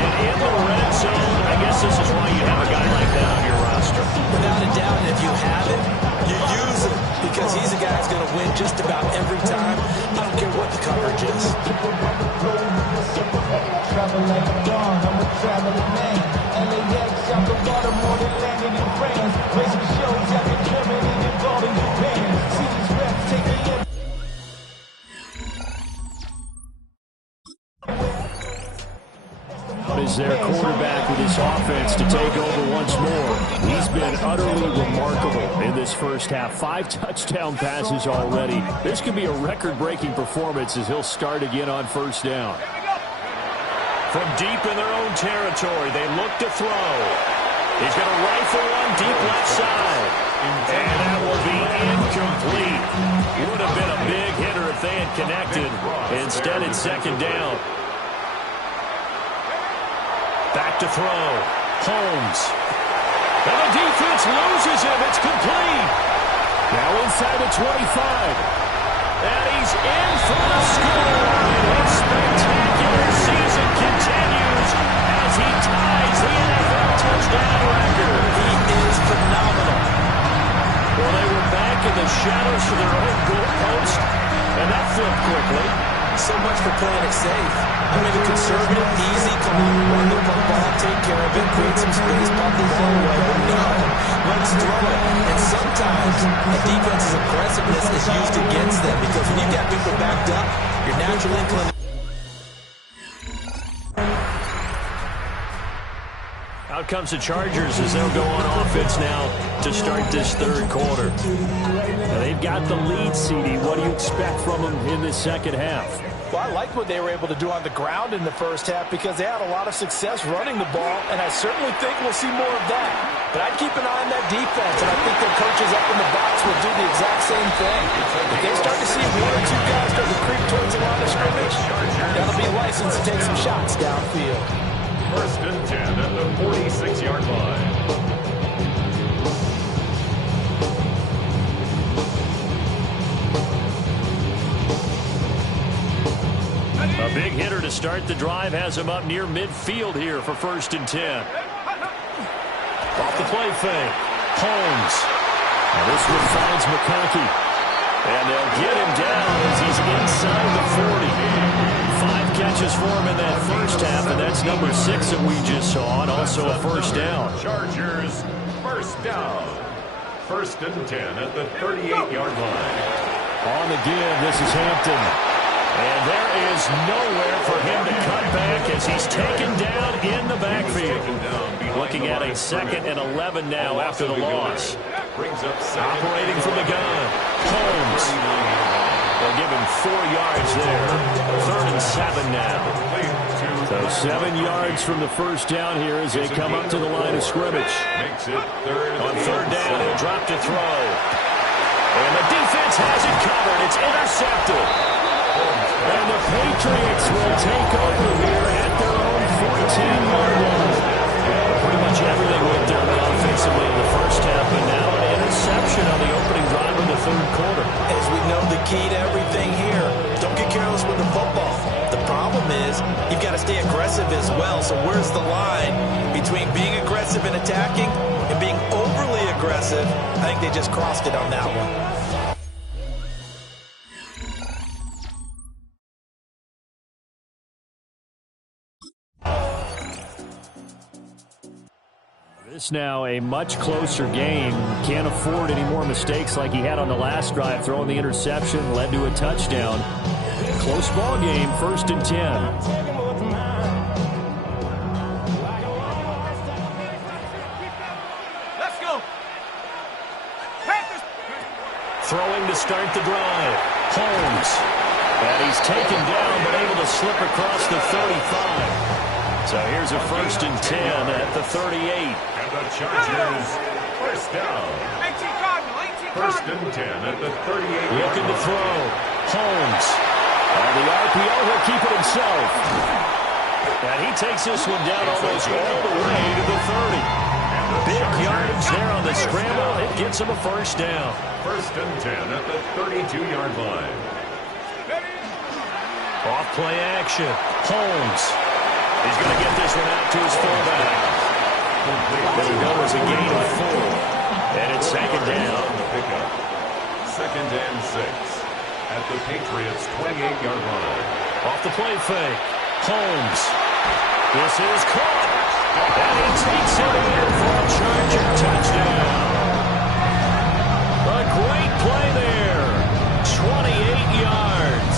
And in the red zone, I guess this is why you have a guy like that on your roster. Without a doubt, if you have it, you use it, because he's a guy who's going to win just about every time. I don't care what the coverage is. Travel like a dawn, I'm a traveling man. LAX, out the Baltimore, they landing in France. Racing shows out in Germany, involving Japan. See these reps taking in. Is their quarterback with his offense to take over once more. He's been utterly remarkable in this first half. 5 touchdown passes already. This could be a record-breaking performance as he'll start again on 1st down. From deep in their own territory, they look to throw. He's going to rifle one deep left side. And that will be incomplete. Would have been a big hitter if they had connected. Instead, it's 2nd down. Back to throw. Holmes. And the defense loses him. It's complete. Now inside the 25. And he's in for the score. And his spectacular season continues as he ties the NFL touchdown record. He is phenomenal. Well, they were back in the shadows for their own goal post, and that flipped quickly. So much for playing it safe. I mean, a conservative, easy call. Run the football, take care of it, create some space, pop the ball away. But no, let's throw it. And sometimes a defense's aggressiveness is used against them, because when you got people backed up, your natural inclination. Out comes the Chargers as they'll go on offense now to start this 3rd quarter. Now they've got the lead, CD. What do you expect from them in this 2nd half? Well, I liked what they were able to do on the ground in the first half, because they had a lot of success running the ball, and I certainly think we'll see more of that. But I'd keep an eye on that defense, and I think their coaches up in the box will do the exact same thing. If they start to see 1 or 2 guys start to creep towards the line of scrimmage, that'll be a license to take some shots downfield. 1st and 10 at the 46-yard line. A big hitter to start the drive has him up near midfield here for 1st and 10. Off the play fake. Holmes. Now this one finds McConkey. And they'll get him down as he's inside the 40. 5 catches for him in that first half, and that's number 6 that we just saw, and also a 1st down. Chargers, 1st down. 1st and 10 at the 38-yard line. On the give, this is Hampton. And there is nowhere for him to cut back as he's taken down in the backfield. Looking at a 2nd and 11 now after the loss. Operating from the gun. Holmes. They'll give him 4 yards there. 3rd and 7 now. So 7 yards from the first down here as they come up to the line of scrimmage. Makes it 3rd On 3rd down, he'll drop to throw. And the defense has it covered. It's intercepted. And the Patriots will take over here at their own 14-yard line. Pretty much everything went their way offensively in the first half, but now an interception on the opening drive of the third quarter. As we know, the key to everything here, don't get careless with the football. The problem is you've got to stay aggressive as well. So where's the line between being aggressive and attacking and being overly aggressive? I think they just crossed it on that one. This now a much closer game. Can't afford any more mistakes like he had on the last drive. Throwing the interception led to a touchdown. Close ball game, 1st and 10. Throwing to start the drive. Holmes. And he's taken down, but able to slip across the 35. So here's a 1st and 10 at the 38. And the Chargers, first down. 1st and 10 at the 38. Looking to throw. Holmes. And the RPO, he'll keep it himself. And he takes this one down almost all the way to the 30. Big yardage there on the scramble. It gets him a 1st down. 1st and 10 at the 32-yard line. Off play action. Holmes. He's going to get this one out to his fullback. It'll go as a gain of 4. And it's 2nd down. Pickup. 2nd and 6 at the Patriots' 28-yard line. Off the play fake. Holmes. This is caught. And he takes it in for a Charger touchdown. A great play there. 28 yards.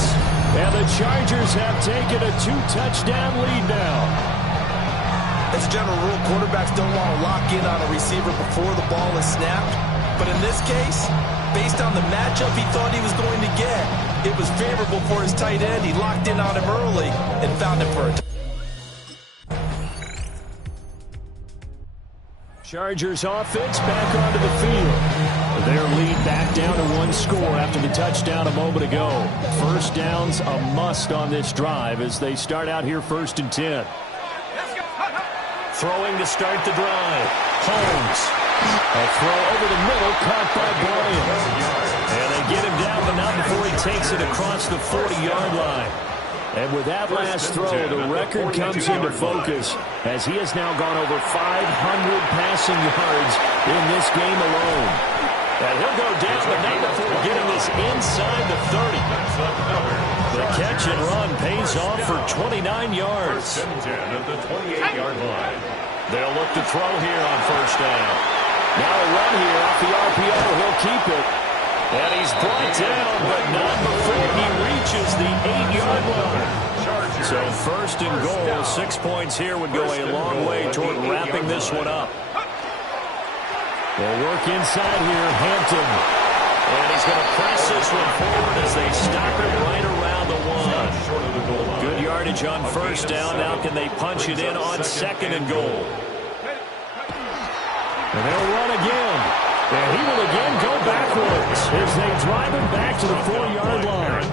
And the Chargers have taken a 2-touchdown lead now. As a general rule, quarterbacks don't want to lock in on a receiver before the ball is snapped. But in this case, based on the matchup he thought he was going to get, it was favorable for his tight end. He locked in on him early and found him for a touchdown. Chargers offense back onto the field. Their lead back down to 1 score after the touchdown a moment ago. 1st down's a must on this drive as they start out here 1st and 10. Throwing to start the drive. Holmes. A throw over the middle caught by Bryant. And they get him down, but not before he takes it across the 40-yard line. And with that last throw, the record comes into focus as he has now gone over 500 passing yards in this game alone. And he'll go down, but not before getting this inside the 30. The catch and run pays off for 29 yards. 1st and 10 at the 28-yard line. They'll look to throw here on 1st down. Now a run here off the RPO. He'll keep it. And he's brought down, but not before he reaches the 8-yard line. So 1st and goal, 6 points here would go a long way toward wrapping this one up. They'll work inside here, Hampton. And he's going to press this one forward as they stop it right around the 1. Good yardage on 1st down. Now can they punch it in on 2nd and goal? And they'll run again. And he will again go backwards as they drive him back to the 4-yard line.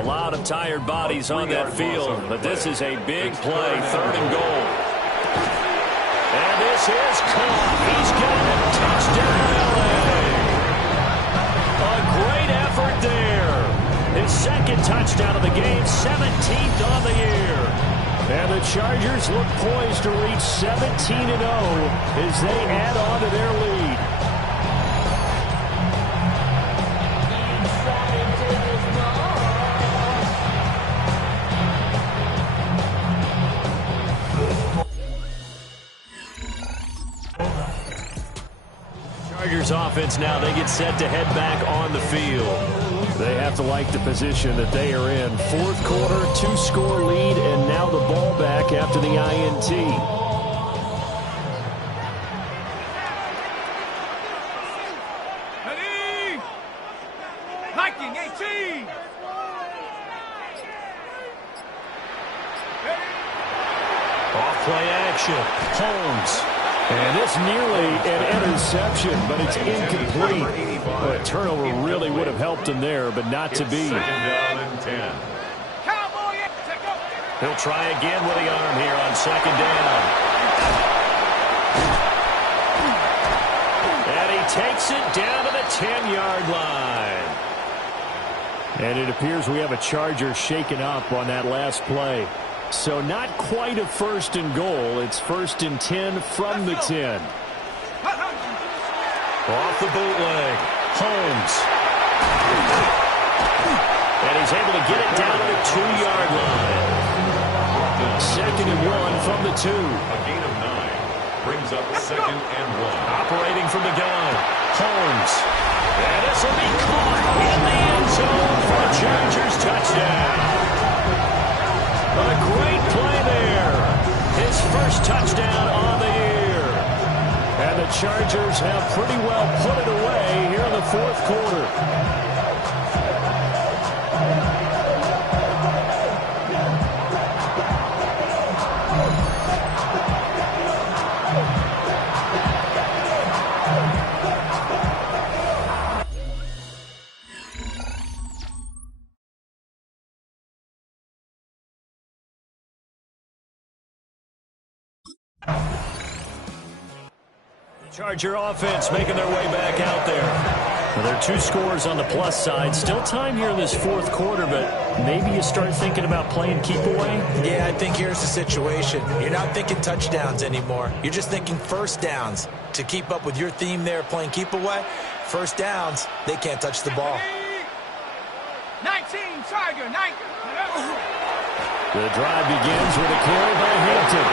A lot of tired bodies on that field, but this is a big play, 3rd and goal. And this is caught. He's got it. Touchdown, LA. A great effort there. His 2nd touchdown of the game, 17th on the year. And the Chargers look poised to reach 17-0 as they add on to their lead. Chargers offense now, they get set to head back on the field. They have to like the position that they are in. 4th quarter, 2-score lead, and now the ball back after the INT. Ready? Lightning 18. Off play action. Holmes. And this nearly an interception, but it's incomplete. Well, a turnover really would have helped him there, but not to be. Second down and 10. He'll try again with the arm here on second down. And he takes it down to the 10-yard line. And it appears we have a Charger shaken up on that last play. So not quite a first and goal. It's first and 10 from the 10. Off the bootleg. Holmes. And he's able to get it down to the 2-yard line. Second and 1 from the 2. A gain of 9 brings up second and 1. Operating from the gun. Holmes. And this will be caught in the end zone for a Chargers touchdown. A great play there. His first touchdown on the year. And the Chargers have pretty well put it away here in the fourth quarter. Charger offense making their way back out there. Well, there are 2 scores on the plus side. Still time here in this fourth quarter, but maybe you start thinking about playing keep away? Yeah, I think here's the situation. You're not thinking touchdowns anymore. You're just thinking first downs. To keep up with your theme there, playing keep away, first downs, they can't touch the ball. 19, Charger, 19. The drive begins with a carry by Hampton.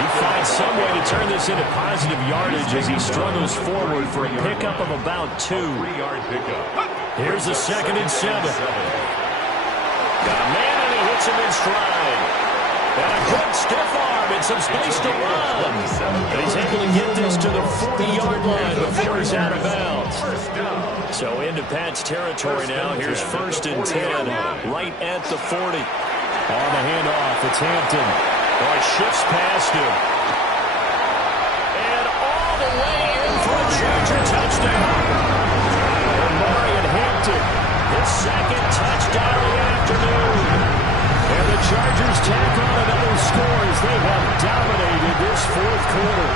He finds some way to turn this into positive yardage as he struggles forward for a pickup of about 2. 3-yard pickup. Here's the 2nd and 7. Got a man and he hits him in stride. And a good stiff arm and some space to run. And he's able to get this to the 40-yard line before he's out of bounds. So into Pat's territory now. Here's first and 10 right at the 40. On the handoff, it's Hampton. Oh, he shifts past him. And all the way in for a Charger touchdown. Marion Hampton, his 2nd touchdown of the afternoon. And the Chargers tack on another score as they have dominated this fourth quarter.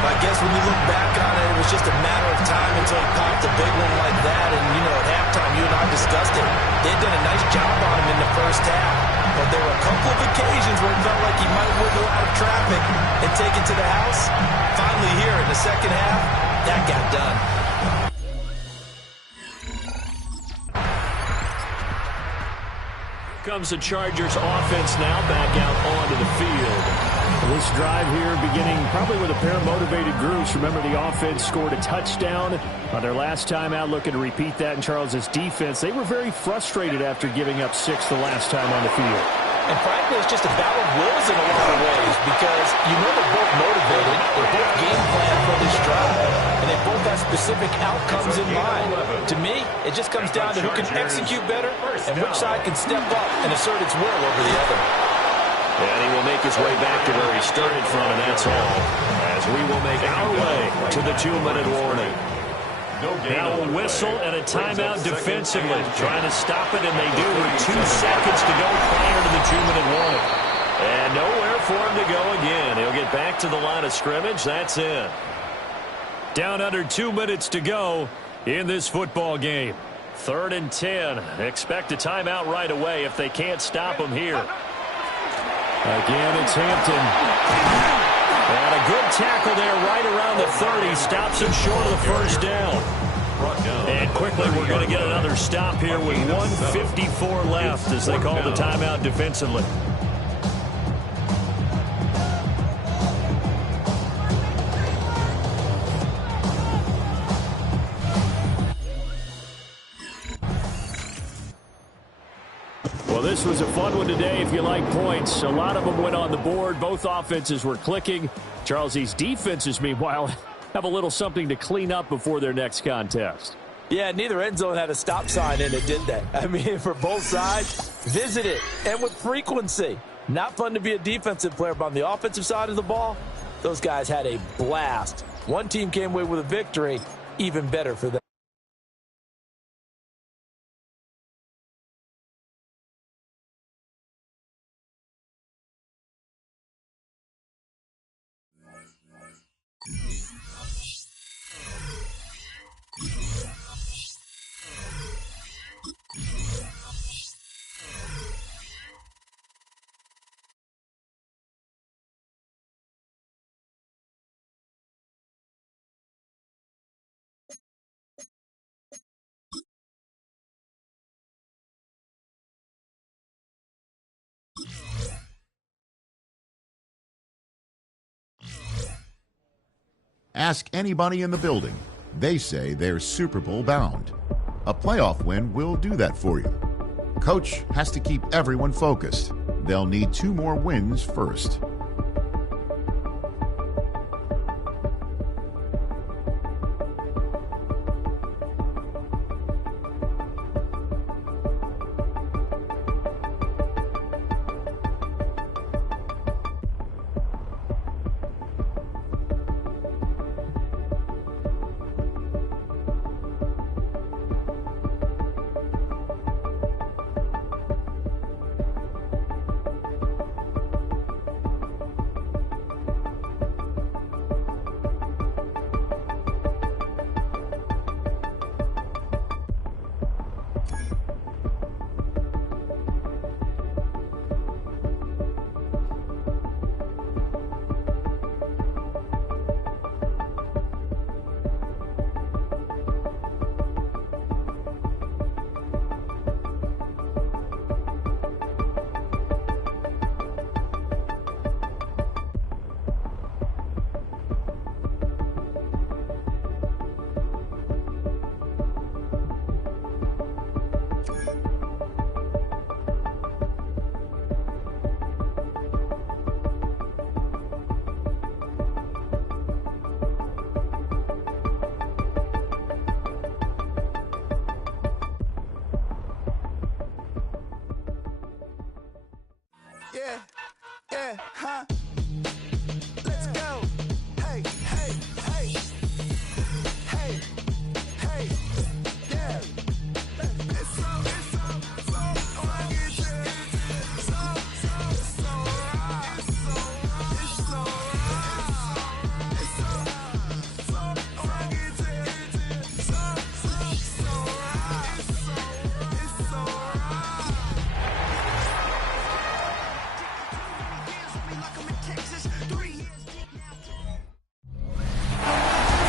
I guess when you look back on it, it was just a matter of time until he popped a big one like that. And, you know, at halftime, you and I discussed it. They'd done a nice job on him in the first half. But there were a couple of occasions where it felt like he might wiggle out of traffic and take it to the house. Finally here in the second half, that got done. Comes the Chargers offense now back out onto the field. This drive here beginning probably with a pair of motivated groups. Remember, the offense scored a touchdown on their last time out, looking to repeat that in Charles's defense. They were very frustrated after giving up 6 the last time on the field. And frankly, it's just a battle of wills in a lot of ways because you know they're both motivated, they're both game planned for this drive, and they both have specific outcomes in mind. To me, it just comes down to who can execute better and which side can step up and assert its will over the other. And he will make his way back to where he started from, and that's all. As we will make our way to the 2-minute warning. Now a whistle and a timeout defensively. Trying to stop it, and they do with 2 seconds to go prior to the 2-minute warning. And nowhere for him to go again. He'll get back to the line of scrimmage. That's it. Down under 2 minutes to go in this football game. 3rd and 10. Expect a timeout right away if they can't stop him here. Again, it's Hampton. And a good tackle there right around the 30. Stops him short of the first down. And quickly, we're going to get another stop here with 1:54 left as they call the timeout defensively. Well, this was a fun one today if you like points. A lot of them went on the board. Both offenses were clicking. Charles's defenses, meanwhile, have a little something to clean up before their next contest. Yeah, neither end zone had a stop sign in it, did they? I mean, for both sides, visit it, and with frequency. Not fun to be a defensive player, but on the offensive side of the ball, Those guys had a blast. One team came away with a victory, even better for them. Ask anybody in the building. They say they're Super Bowl bound. A playoff win will do that for you. Coach has to keep everyone focused. They'll need 2 more wins first. Let's go. Hey, hey, hey. Hey, hey, yeah. It's so I get it. So right. It's so right. It's so I get it. So right. It's so right.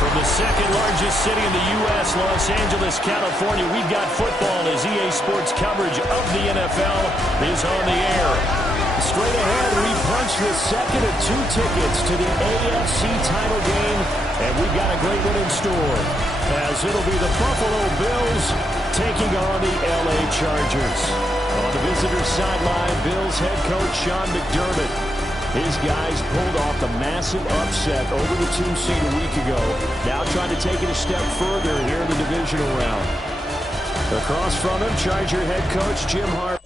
From the second largest city in the U.S., Los Angeles, California, we've got football as EA Sports coverage of the NFL is on the air. Straight ahead, we punch the second of 2 tickets to the AFC title game, and we've got a great one in store, as it'll be the Buffalo Bills taking on the L.A. Chargers. On the visitor's sideline, Bills head coach Sean McDermott. His guys pulled off the massive upset over the 2 seed a week ago. Now trying to take it a step further here in the divisional round. Across from him, Charger head coach Jim Harbaugh.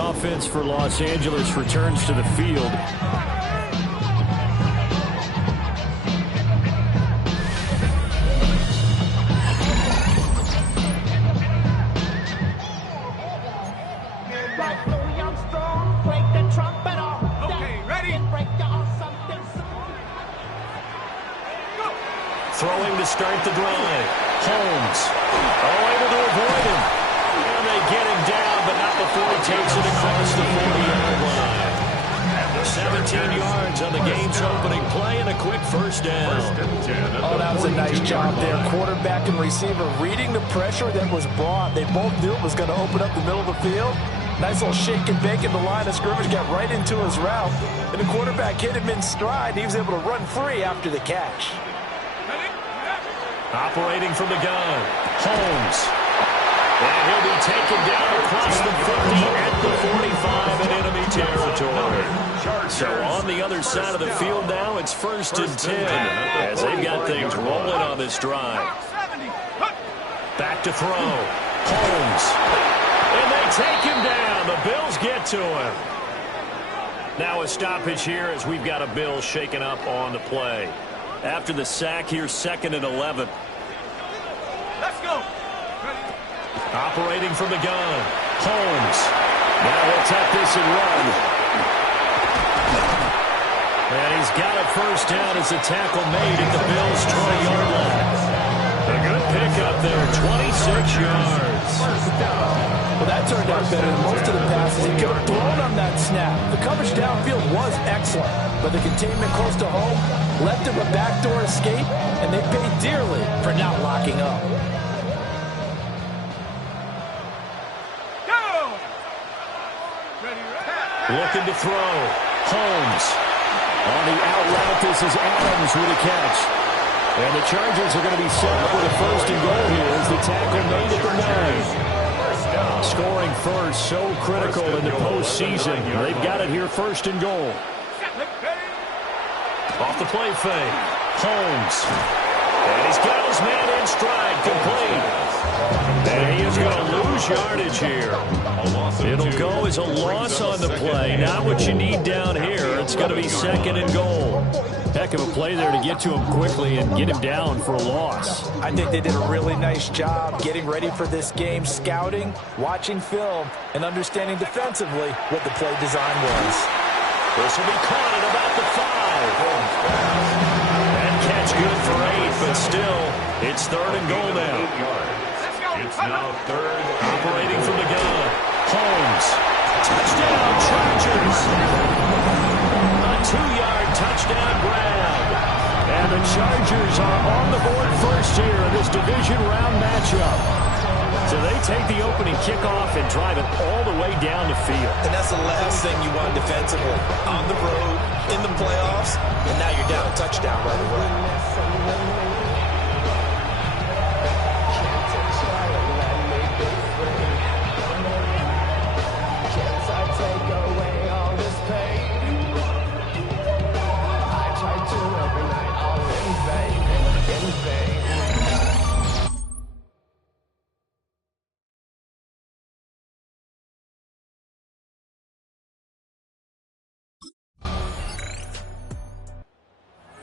the offense for Los Angeles returns to the field. Throwing to start the drive. Holmes. Able to avoid him. And they get him down, but not before he takes it across the 40-yard line. 17 yards on the game's opening play and a quick first down. Oh, that was a nice job there. Quarterback and receiver reading the pressure that was brought. They both knew it was going to open up the middle of the field. Nice little shake and bake in the line of scrimmage, got right into his route. And the quarterback hit him in stride. He was able to run free after the catch. Operating from the gun, Holmes. And he'll be taken down across the 50 at the 45 in enemy territory. So on the other side of the field now, it's 1st and 10 as they've got things rolling on this drive. Back to throw, Holmes. And they take him down. The Bills get to him. Now a stoppage here as we've got a Bill shaken up on the play. After the sack, here's 2nd and 11. Let's go. Operating from the gun, Holmes. Now he'll tuck this and run. And he's got a first down as the tackle made at the Bills' 20-yard line. A good pickup there, 26 yards. Well, that turned out better than most of the passes he could have thrown on that snap. The coverage downfield was excellent, but the containment close to home left him a backdoor escape, and they paid dearly for not locking up. Looking to throw, Holmes. On the out route, this is Adams with a catch. And the Chargers are going to be set up with a 1st and goal here as the tackle made at the 9. Scoring first, so critical in the postseason. They've got it here, 1st and goal. Off the play fake, Holmes. And he's got his man in stride, complete. And he is going to lose yardage here. It'll go as a loss on the play. Not what you need down here. It's going to be 2nd and goal. Heck of a play there to get to him quickly and get him down for a loss. I think they did a really nice job getting ready for this game, scouting, watching film, and understanding defensively what the play design was. This will be caught at about the 5. That catch good for 8, but still, it's 3rd and goal now. It's now 3rd. Operating from the gun, Holmes. Touchdown, Chargers. A 2-yard touchdown grab. And the Chargers are on the board first here in this division round matchup. So they take the opening kickoff and drive it all the way down the field. And that's the last thing you want defensively. On the road, in the playoffs, and now you're down a touchdown right away.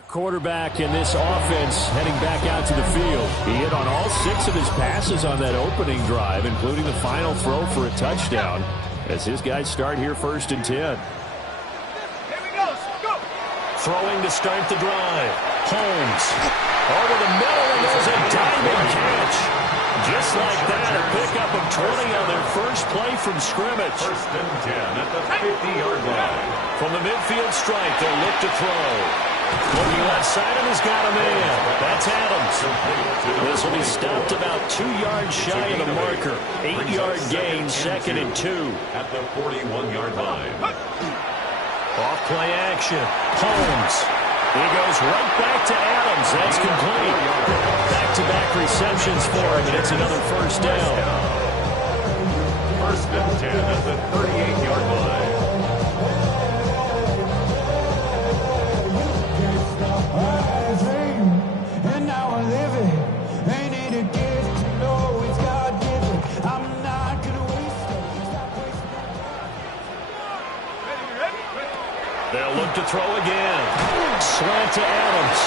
Quarterback in this offense heading back out to the field. He hit on all 6 of his passes on that opening drive, including the final throw for a touchdown, as his guys start here 1st and 10. Here we go. Go. Throwing to start the drive. Holmes. Over the middle, and there's a diving catch. Just like that, a pickup of 20 on their first play from scrimmage. 1st and 10 at the 50-yard line. From the midfield stripe, they'll look to throw. Looking left side, and he's got him in. That's Adams. This will be stopped about 2 yards shy of the marker. 8-yard gain, 2nd and 2. At the 41-yard line. Off play action. Holmes. He goes right back to Adams. That's complete. Back-to-back receptions for him, and it's another first down. 1st and 10 at the 38-yard line. throw again. Slant to Adams.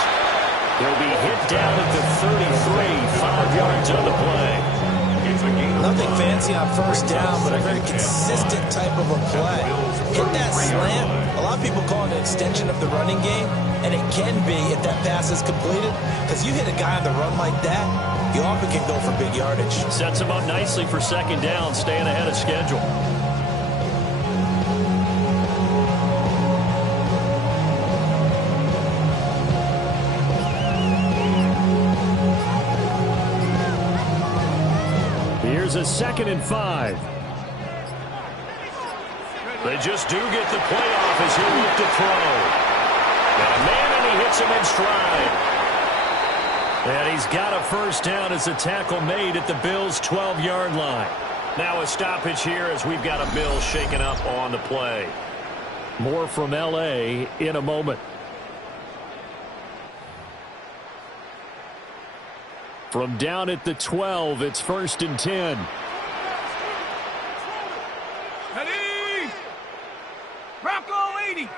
He'll be hit down at the 33. 5 yards on the play. Nothing fancy on first down, but a very consistent type of a play. Hit that slant. A lot of people call it an extension of the running game, and it can be if that pass is completed, because you hit a guy on the run like that, you often can go for big yardage. Sets him up nicely for second down, staying ahead of schedule. Here's a 2nd and 5. They just do get the playoff as he'll look to throw. Got a man, and he hits him in stride. And he's got a first down as a tackle made at the Bills' 12-yard line. Now a stoppage here as we've got a Bill shaken up on the play. More from L.A. in a moment. From down at the 12, it's 1st and 10. Ready? Rocco 80.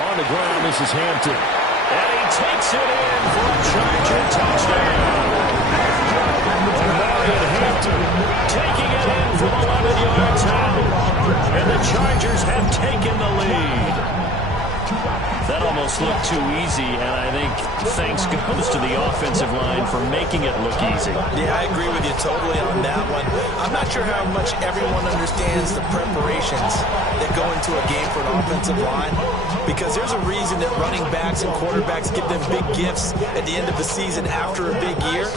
On the ground, this is Hampton. And he takes it in for a Charger touchdown. Marion Hampton taking it in from 11 yards out. And the Chargers have taken the lead. That almost looked too easy, and I think thanks goes to the offensive line for making it look easy. Yeah, I agree with you totally on that one. I'm not sure how much everyone understands the preparations that go into a game for an offensive line, because there's a reason that running backs and quarterbacks give them big gifts at the end of the season after a big year.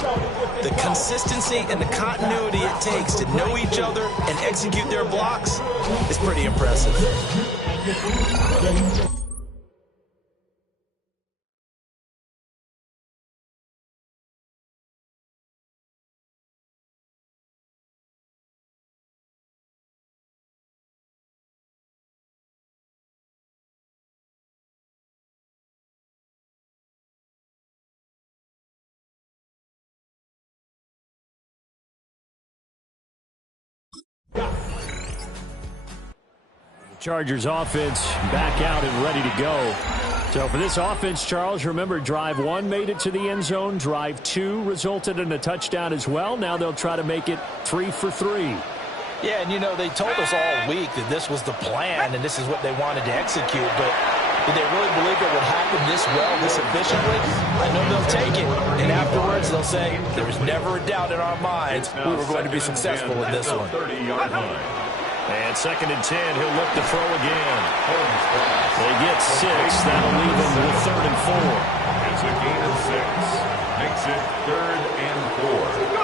The consistency and the continuity it takes to know each other and execute their blocks is pretty impressive. Chargers offense back out and ready to go. So for this offense, Charles, remember drive 1 made it to the end zone. Drive 2 resulted in a touchdown as well. Now they'll try to make it 3 for 3. Yeah, and you know, they told us all week that this was the plan and this is what they wanted to execute, but did they really believe it would happen this well, this efficiently? I know they'll take it, and afterwards they'll say, there was never a doubt in our minds we were going to be successful with this one. 30-yard line. And 2nd and 10, he'll look to throw again. They get 6. That'll leave him with 3rd and 4. It's a gain of 6. Makes it 3rd and 4.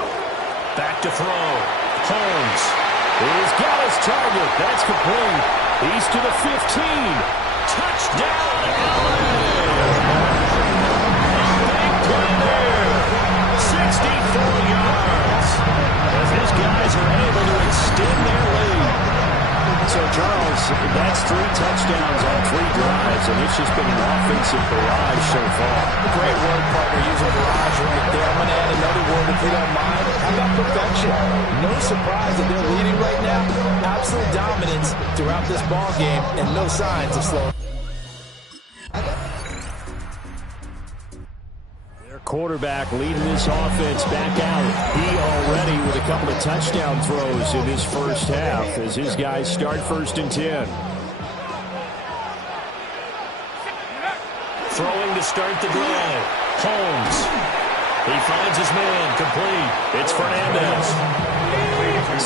Back to throw. Holmes. He's got his target. That's complete. He's to the 15. Touchdown, LA! Big play there. 64 yards. As his guys are able to extend their lead. So, Charles, that's 3 touchdowns on 3 drives, and it's just been an offensive barrage so far. Great word, partner, using barrage right there. I'm going to add another word, if you don't mind. How about perfection? No surprise that they're leading right now. Absolute dominance throughout this ball game, and no signs of slowing. Quarterback leading this offense back out. He already with a couple of touchdown throws in his first half as his guys start 1st and 10. Throwing to start the drive. Holmes. He finds his man. Complete. It's Fernandez.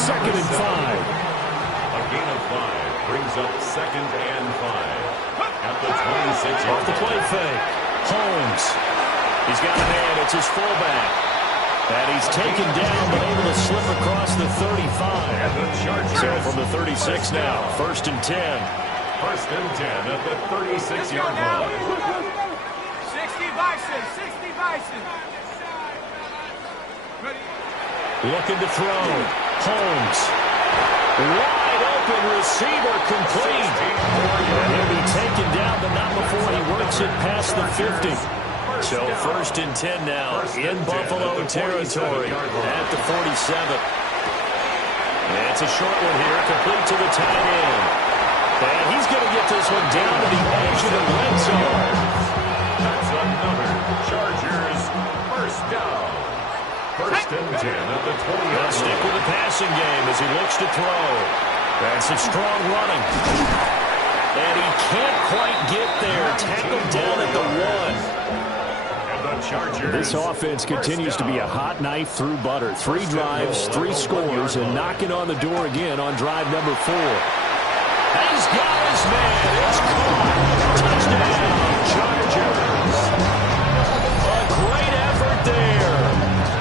2nd and 5. A gain of 5 brings up 2nd and 5. At the 26. Off the play fake. Holmes. He's got a man. It's his fullback. And he's taken down, but able to slip across the 35. So from the 36 now, 1st and 10. 1st and 10 at the 36-yard line. 60 Bison, 60 Bison. Looking to throw. Holmes. Wide open receiver complete. And he'll be taken down, but not before he works it past the 50. So first and 10 now in Buffalo territory at the 47. It's a short one here, complete to the tight end. And he's going to get this one down to the edge of the red zone. That's another Chargers first down. First and 10 at the 20. They'll stick with the passing game as he looks to throw. That's some strong running. And he can't quite get there. Tackled down at the 1. This offense continues to be a hot knife through butter. 3 drives, 3 scores, and knocking on the door again on drive number 4. He's got his man. It's caught. Touchdown, Chargers. A great effort there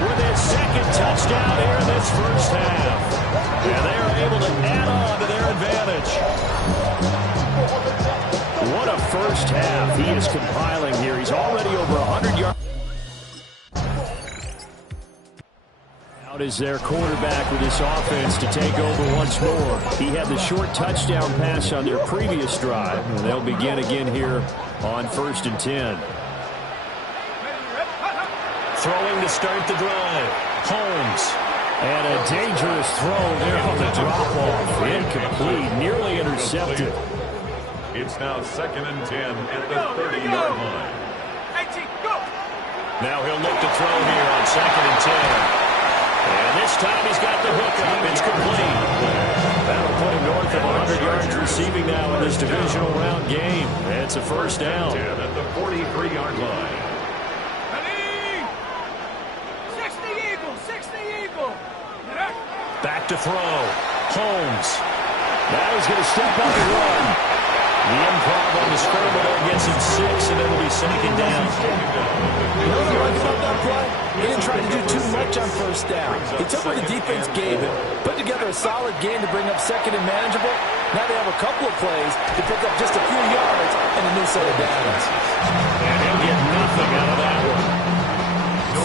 with his second touchdown here in this first half. And they are able to add on to their advantage. What a first half he is compiling here. He's already over 100 yards. Out is their quarterback with this offense to take over once more. He had the short touchdown pass on their previous drive, and they'll begin again here on first and 10. Throwing to start the drive. Holmes. And a dangerous throw there on the drop-off. Incomplete, nearly intercepted. It's now second and 10 at the 30-yard line. Now he'll look to throw here on second and 10. And this time he's got the hook up. It's complete. That'll put him north of 100 yards receiving now in this divisional round game. It's a first down. 10 at the 43-yard line. 60 Eagle, 60 Eagle. Back to throw. Holmes. Now he's going to step up and run. The improv on the scramble there gets him 6, and it'll be second down. You know what I like about that play? He didn't try to do too much on first down. He took what the defense gave him, put together a solid game to bring up second and manageable. Now they have a couple of plays to pick up just a few yards and a new set of downs. And he'll get nothing out of that one.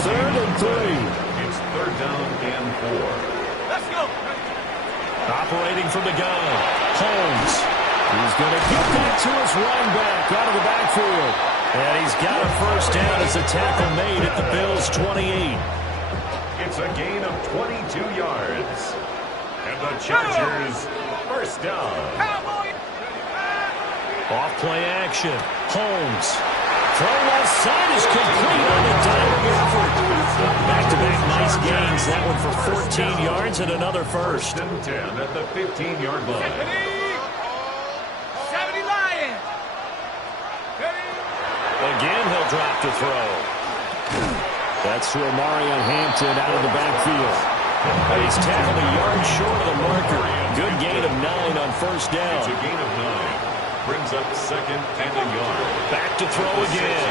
Third and 3. It's third down and 4. Let's go. Operating from the gun. Holmes. He's going to get that to his running back out of the backfield. And he's got a first down as a tackle made at the Bills' 28. It's a gain of 22 yards. And the Chargers first down. Off play action. Holmes. Throw left side is complete on the diving effort. Back-to-back nice gains. That one for 14 yards and another first. First and 10 at the 15-yard line. Again, he'll drop to throw. That's to Omarion Hampton out of the backfield. He's tackled a yard short of the marker. Good gain of 9 on first down. It's a gain of 9. Brings up second and a yard. Back to throw again.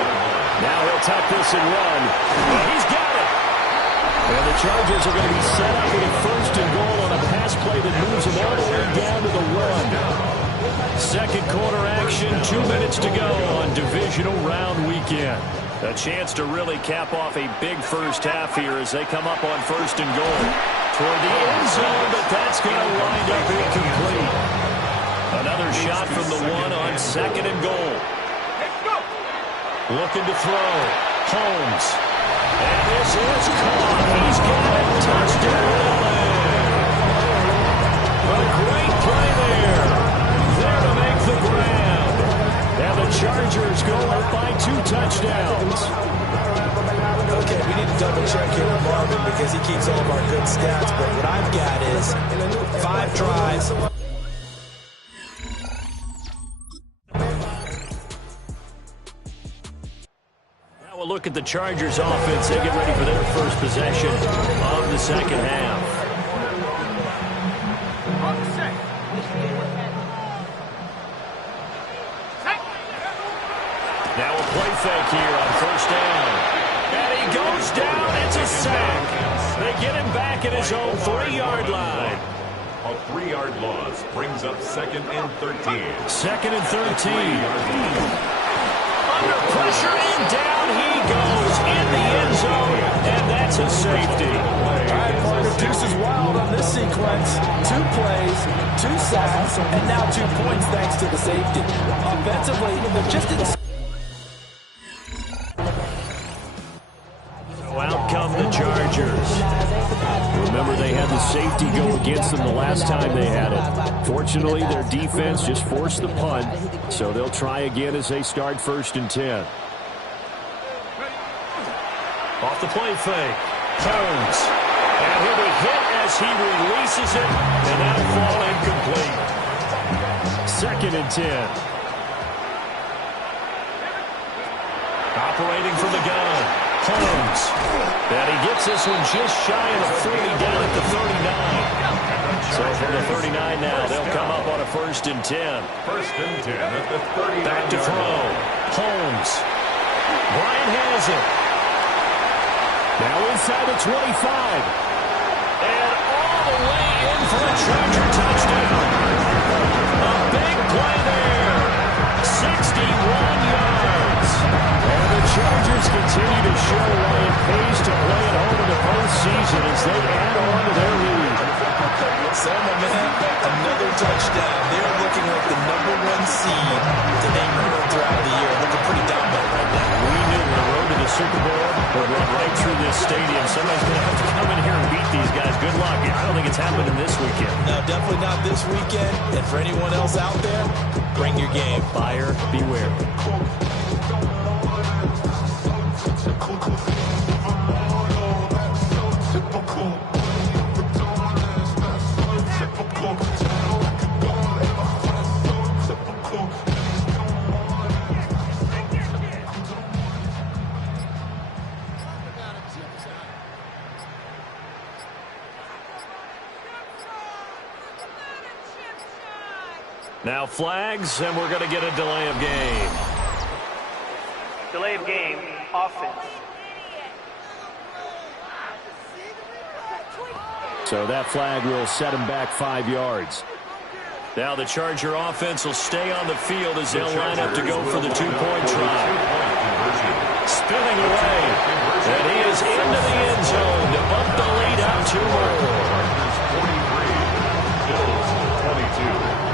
Now he'll tuck this and run. And he's got it. And the Chargers are going to be set up with a first and goal on a pass play that moves them all the way down to the 1. Second quarter action, 2 minutes to go on divisional round weekend. A chance to really cap off a big first half here as they come up on first and goal. Toward the end zone, but that's going to wind up incomplete. Another shot from the 1 on second and goal. Looking to throw. Holmes. And this is caught. He's got it. Touchdown. A great play there. There to make the grab. And the Chargers go up by 2 touchdowns. Okay, we need to double check here with Marvin because he keeps all of our good stats. But what I've got is 5 drives. Now we'll look at the Chargers offense. They get ready for their first possession of the second half. Now a play fake here on first down. And he goes down. It's a sack. They get him back at his own 3-yard line. A 3-yard loss brings up second and 13. Second and 13. Under pressure and down he goes in the end zone. And that's a safety. All right, partner, Deuce is wild on this sequence. 2 plays, 2 sacks, and now 2 points thanks to the safety. Offensively, they're just in... the safety go against them the last time they had it. Fortunately, their defense just forced the punt, so they'll try again as they start 1st and 10. Off the play fake. Holmes. And he'll be hit as he releases it, and that'll fall incomplete. 2nd and 10. Operating from the gun. Holmes. And he gets this one just shy of the 40 down at the 39. So from the 39 now, they'll come up on a 1st and 10. 1st and 10 at the 39. Back to throw. Holmes. Bryant has it. Now inside the 25. And all the way in for a Charger touchdown. A big play there. 61 yards. And the Chargers continue to show why it pays to play at home in the postseason as they add on to their lead. So, my man, another touchdown. They're looking like the #1 seed to neighborhood throughout the year. Looking pretty dominant right now. We knew the road to the Super Bowl would run right through this stadium. Somebody's going to have to come in here and beat these guys. Good luck. I don't think it's happening this weekend. No, definitely not this weekend. And for anyone else out there, bring your game. Buyer beware. Now flags, and we're going to get a delay of game. Delay of game, offense. So that flag will set him back 5 yards. Now the Charger offense will stay on the field as they'll line up to go for the two-point try. Spinning away, and he is into the end zone to bump the lead out 2 more. 43, Bills 22.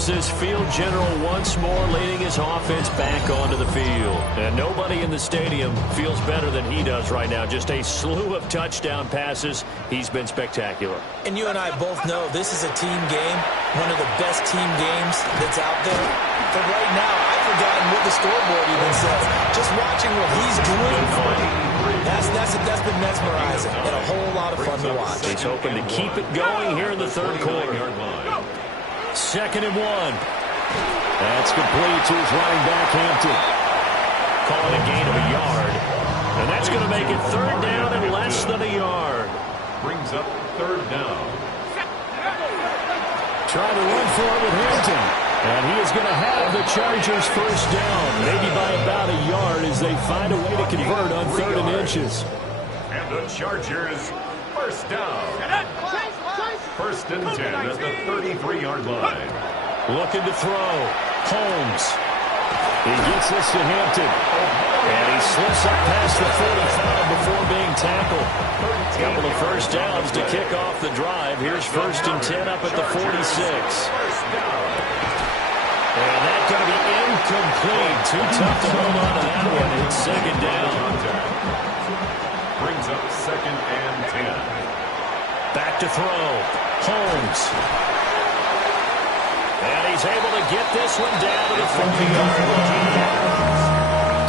This field general once more leading his offense back onto the field. And nobody in the stadium feels better than he does right now. Just a slew of touchdown passes. He's been spectacular. And you and I both know this is a team game, one of the best team games that's out there. But right now, I've forgotten what the scoreboard even says. Just watching what he's doing, that's been mesmerizing and a whole lot of fun to watch. He's hoping to keep it going here in the 3rd quarter. 2nd and 1. That's complete to his running back, Hampton. Calling a gain of a yard. And that's going to make it 3rd down and less than a yard. Brings up 3rd down. Trying to run for it with Hampton. And he is going to have the Chargers 1st down, maybe by about a yard as they find a way to convert on 3rd and inches. And the Chargers 1st down. 1st and 10 at the 33-yard line. Looking to throw. Holmes. He gets this to Hampton. And he slips up past the 45 before being tackled. Couple of 1st downs to kick off the drive. Here's 1st and 10 up at the 46. And that's going to be incomplete. Too tough to hold on to that one. It's 2nd down. Brings up 2nd and 10. Back to throw. Holmes. And he's able to get this one down to the 40-yard line.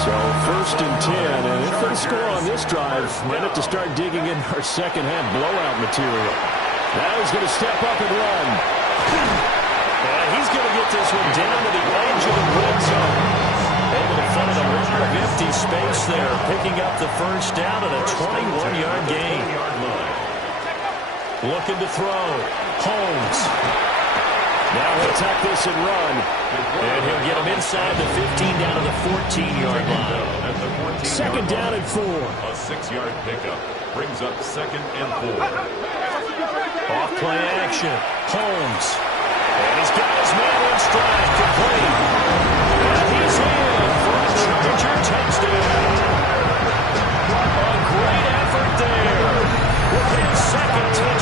So 1st and 10. And if they score on this drive, might have to start digging in our second-half blowout material. Now he's going to step up and run. And he's going to get this one down to the edge of the red zone. Able to find a lot of empty space there. Picking up the 1st down at a 21-yard gain. Looking to throw. Holmes. Now he'll tuck this and run. And he'll get him inside the 15 down to the 14-yard line. 2nd down and 4. A 6-yard pickup. Brings up 2nd and 4. Off play action. Holmes. And he's got his man in stride. Complete. And he's in for a Charger touchdown. A great effort there. With his 2nd touchdown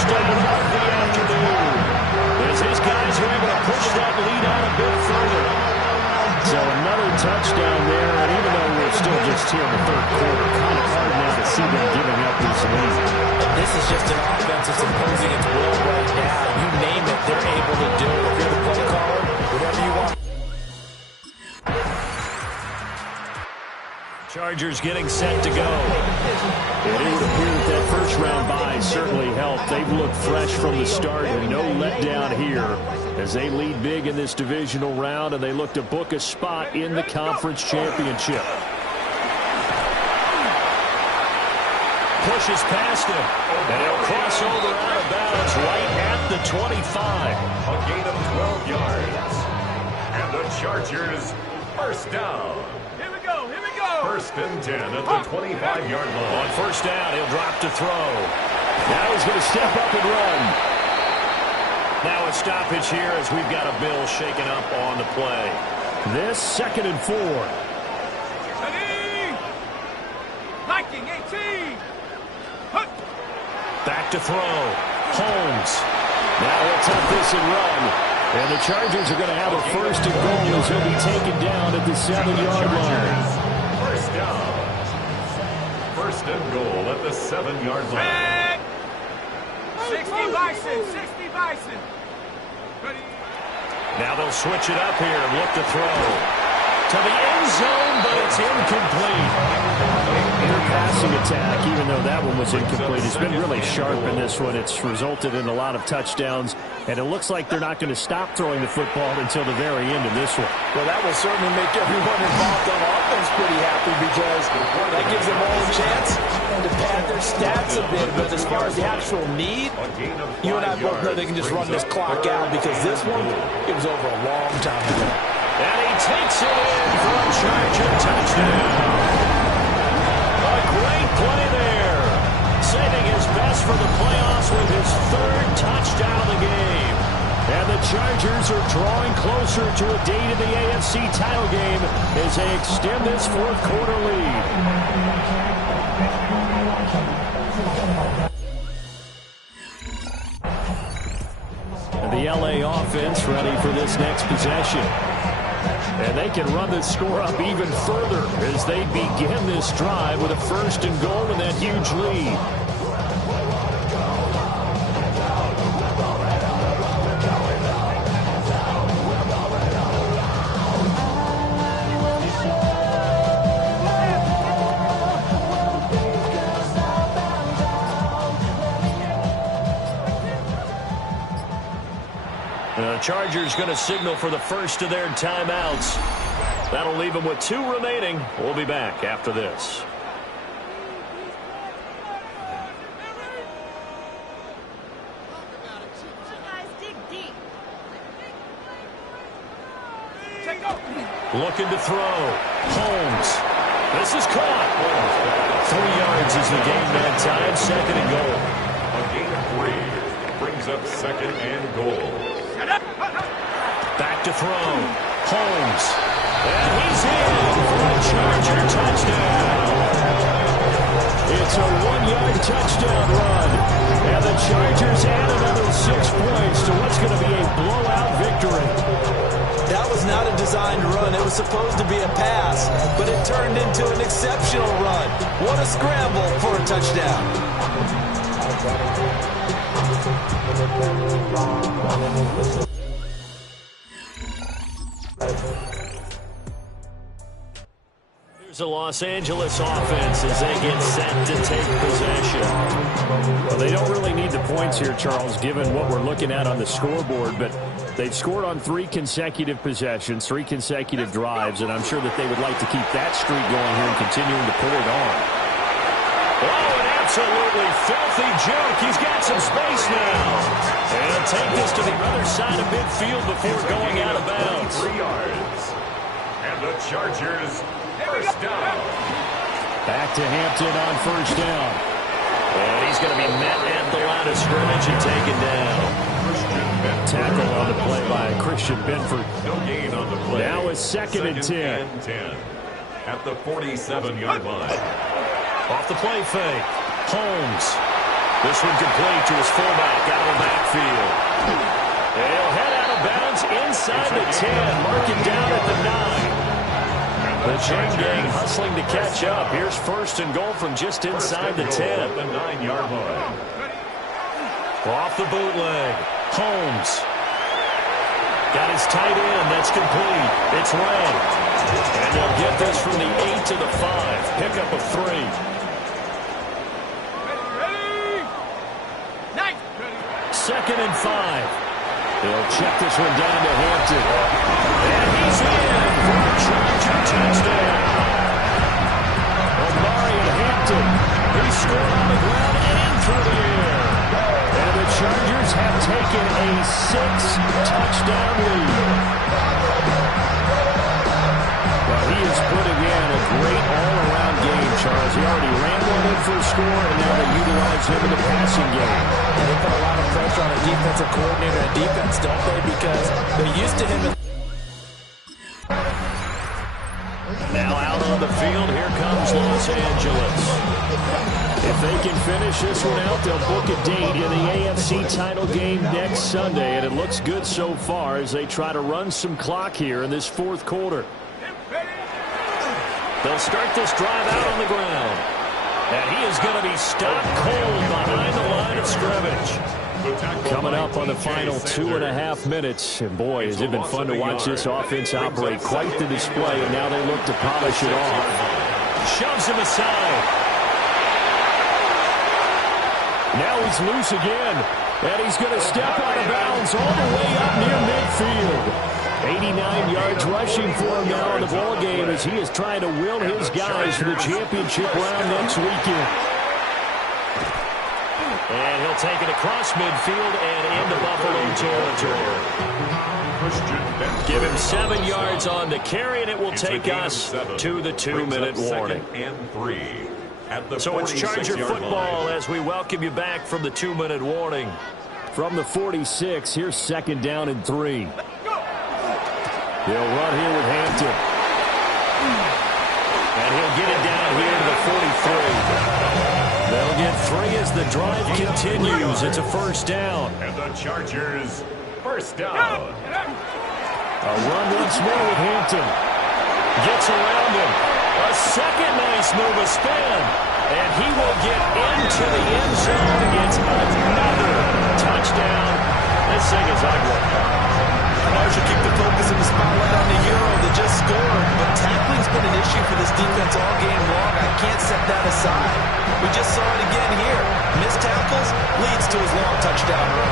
just here in the third quarter. Kind of hard now to see them giving up this lead. This is just an offense that's imposing its will right now. You name it, they're able to do it. If you're the play caller, whatever you want. Chargers getting set to go. And it would appear that that first round bye certainly helped. They've looked fresh from the start and no letdown here as they lead big in this divisional round and they look to book a spot in the conference championship. Pushes past him and he'll cross over out of bounds right at the 25. A gain of 12 yards. And the Chargers first down. Here we go, here we go. First and 10 at the 25-yard line. On first down, he'll drop to throw. Now he's going to step up and run. Now a stoppage here as we've got a Bill shaken up on the play. This 2nd and 4. Ready? Liking 18. Back to throw. Holmes. Now he'll tuck this and run. And the Chargers are going to have a first and goal as he'll be taken down at the 7-yard line. First down. First and goal at the 7-yard line. 60 Bison, 60 Bison. Ready? Now they'll switch it up here and look to throw. To the end zone, but it's incomplete. Their passing attack, even though that one was incomplete, has been really sharp in this one. It's resulted in a lot of touchdowns, and it looks like they're not going to stop throwing the football until the very end of this one. Well, that will certainly make everyone involved on offense pretty happy because that gives them all a chance to pad their stats a bit. But as far as the actual need, you and I both know they can just run this clock out because this one, it was over a long time ago. And he takes it in for a Charger touchdown. A great play there. Saving his best for the playoffs with his 3rd touchdown of the game. And the Chargers are drawing closer to a date in the AFC title game as they extend this 4th quarter lead. And the LA offense ready for this next possession. And they can run this score up even further as they begin this drive with a first and goal and that huge lead. The Chargers going to signal for the first of their timeouts. That'll leave them with 2 remaining. We'll be back after this. Looking to throw. Holmes. This is caught. 3 yards is the gain that time. 2nd and goal. A gain of 3 brings up 2nd and goal. Back to throw. Holmes. And he's in for a Charger touchdown. It's a 1-yard touchdown run. And the Chargers add another 6 points to what's going to be a blowout victory. That was not a designed run. It was supposed to be a pass, but it turned into an exceptional run. What a scramble for a touchdown. Here's the Los Angeles offense as they get set to take possession. Well, they don't really need the points here, Charles, given what we're looking at on the scoreboard, but they've scored on 3 consecutive possessions, 3 consecutive drives, and I'm sure that they would like to keep that streak going here and continuing to pull it on. Oh, an absolutely filthy juke. He's got some space now. And take this to the other side of midfield before going out of bounds. 3 yards. And the Chargers first down. Back to Hampton on first down. And he's going to be met at the line of scrimmage and taken down. Tackle on the play by Christian Benford. No gain on the play. Now it's 2nd and 10. At the 47-yard line. Off the play fake. Holmes. This one complete to his fullback out of the backfield. He'll head out of bounds inside the 10. Mark it down at the 9. The chain gang hustling to catch up. Here's first and goal from just inside the 10. The 9-yard line. Off the bootleg. Holmes. Got his tight end. That's complete. It's Ray. And they'll get this from the 8 to the 5. Pickup of 3. Second and 5. They'll check this one down to Hampton. And he's in for a Charger touchdown. Omarion Hampton. He scored on the ground and through the air. And the Chargers have taken a 6-touchdown lead. Well, he is putting in a great all-around game, Charles. He already ran one in for a score, and now they utilize him in the passing game. And they put a lot of pressure on a defensive coordinator and defense, don't they? Because they're used to him. Now out on the field, here comes Los Angeles. If they can finish this one out, they'll book a date in the AFC title game next Sunday, and it looks good so far as they try to run some clock here in this fourth quarter. They'll start this drive out on the ground. And he is going to be stopped cold behind the line of scrimmage. Coming up on the final 2.5 minutes. And boy, has it been fun to watch this offense operate. Quite the display, and now they look to polish it off. Shoves him aside. Now he's loose again. And he's going to step out of bounds all the way up near midfield. 89 yards rushing for him now in the ballgame as he is trying to will his guys to the championship round next weekend. And he'll take it across midfield and into Buffalo territory. Give him 7 yards on the carry, and it will take us to the 2-minute warning. So it's Charger football as we welcome you back from the 2-minute warning. From the 46, here's second down and 3. He'll run here with Hampton. And he'll get it down here to the 43. They'll get 3 as the drive continues. It's a first down. And the Chargers, first down. A run once more with Hampton. Gets around him. A second nice move, a spin. And he will get into the end zone. It's another touchdown. This thing is ugly. Marshall keep the focus and the spotlight on the hero that just scored, but tackling's been an issue for this defense all game long. I can't set that aside. We just saw it again here. Missed tackles leads to his long touchdown run.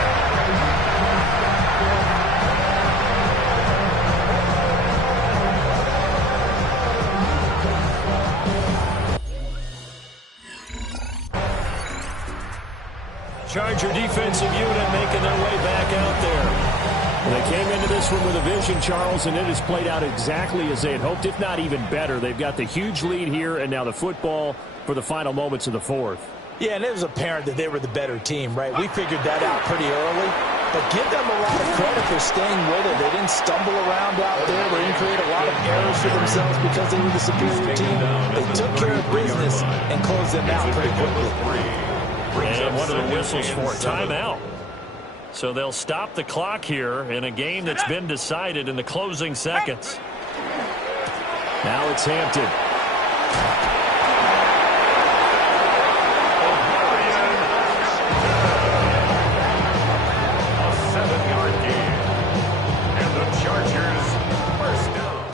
Charger defensive unit making their way back out there. They came into this one with a vision, Charles, and it has played out exactly as they had hoped, if not even better. They've got the huge lead here, and now the football for the final moments of the fourth. Yeah, and it was apparent that they were the better team, right? We figured that out pretty early. But give them a lot of credit for staying with it. They didn't stumble around out there. They didn't create a lot of errors for themselves because they were the superior team. They took care of business and closed them out pretty quickly. And one of the whistles for timeout. So they'll stop the clock here in a game that's been decided in the closing seconds. Now it's Hampton. A 7-yard gain. And the Chargers first down.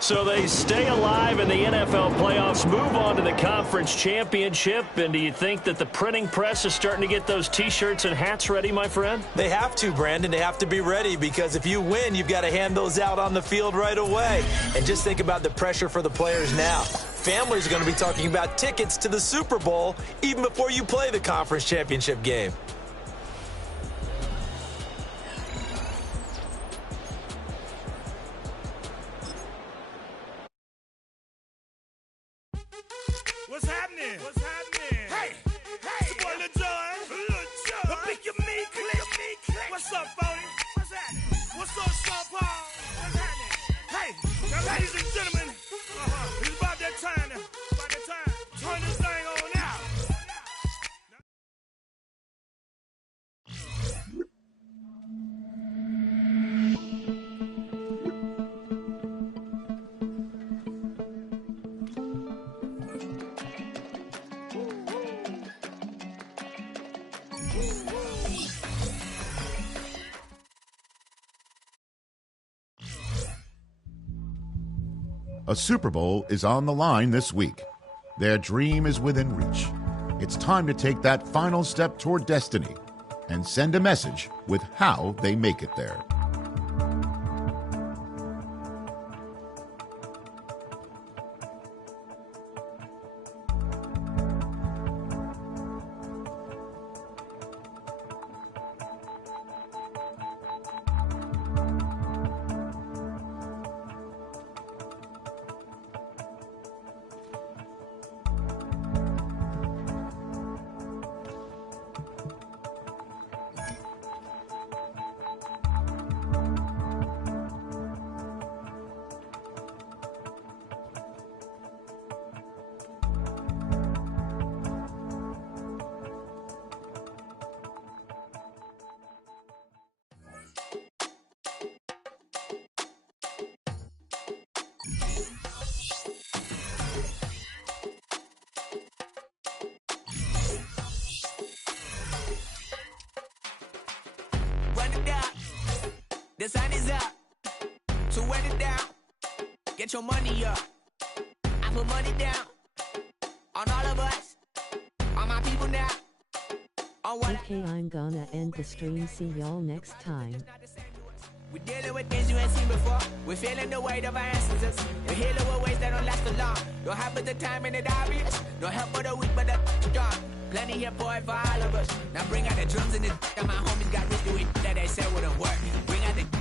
So they stay alive in the NFL playoffs, move on to the conference championship. And do you think that the printing press is starting to get those T-shirts and hats ready, my friend? They have to, Brandon. They have to be ready because if you win, you've got to hand those out on the field right away. And just think about the pressure for the players now. Families are going to be talking about tickets to the Super Bowl even before you play the conference championship game. What's happening? What's happening? Hey, hey, it's your boy Lil Jon. Pick your meat click. What's up, Phony? What's happening? What's up, Sean Paul? What's happening? Hey, now ladies and gentlemen, it's about that time now. About that time. Turn this thing on out. A Super Bowl is on the line this week. Their dream is within reach. It's time to take that final step toward destiny and send a message with how they make it there. Run it down. The sun is up. So run it down. Get your money up. I put money down on all of us. On my people now. Okay, I'm gonna end the stream. See y'all next time. We're dealing with things you ain't seen before. We're feeling the weight of our ancestors. We're healing with ways that don't last so long. Don't have but the time and it obvious. No help for the weak, but the strong. Plenty here for it for all of us. Now bring out the drums and the and my homies got rich to it that they said wouldn't work. Bring out the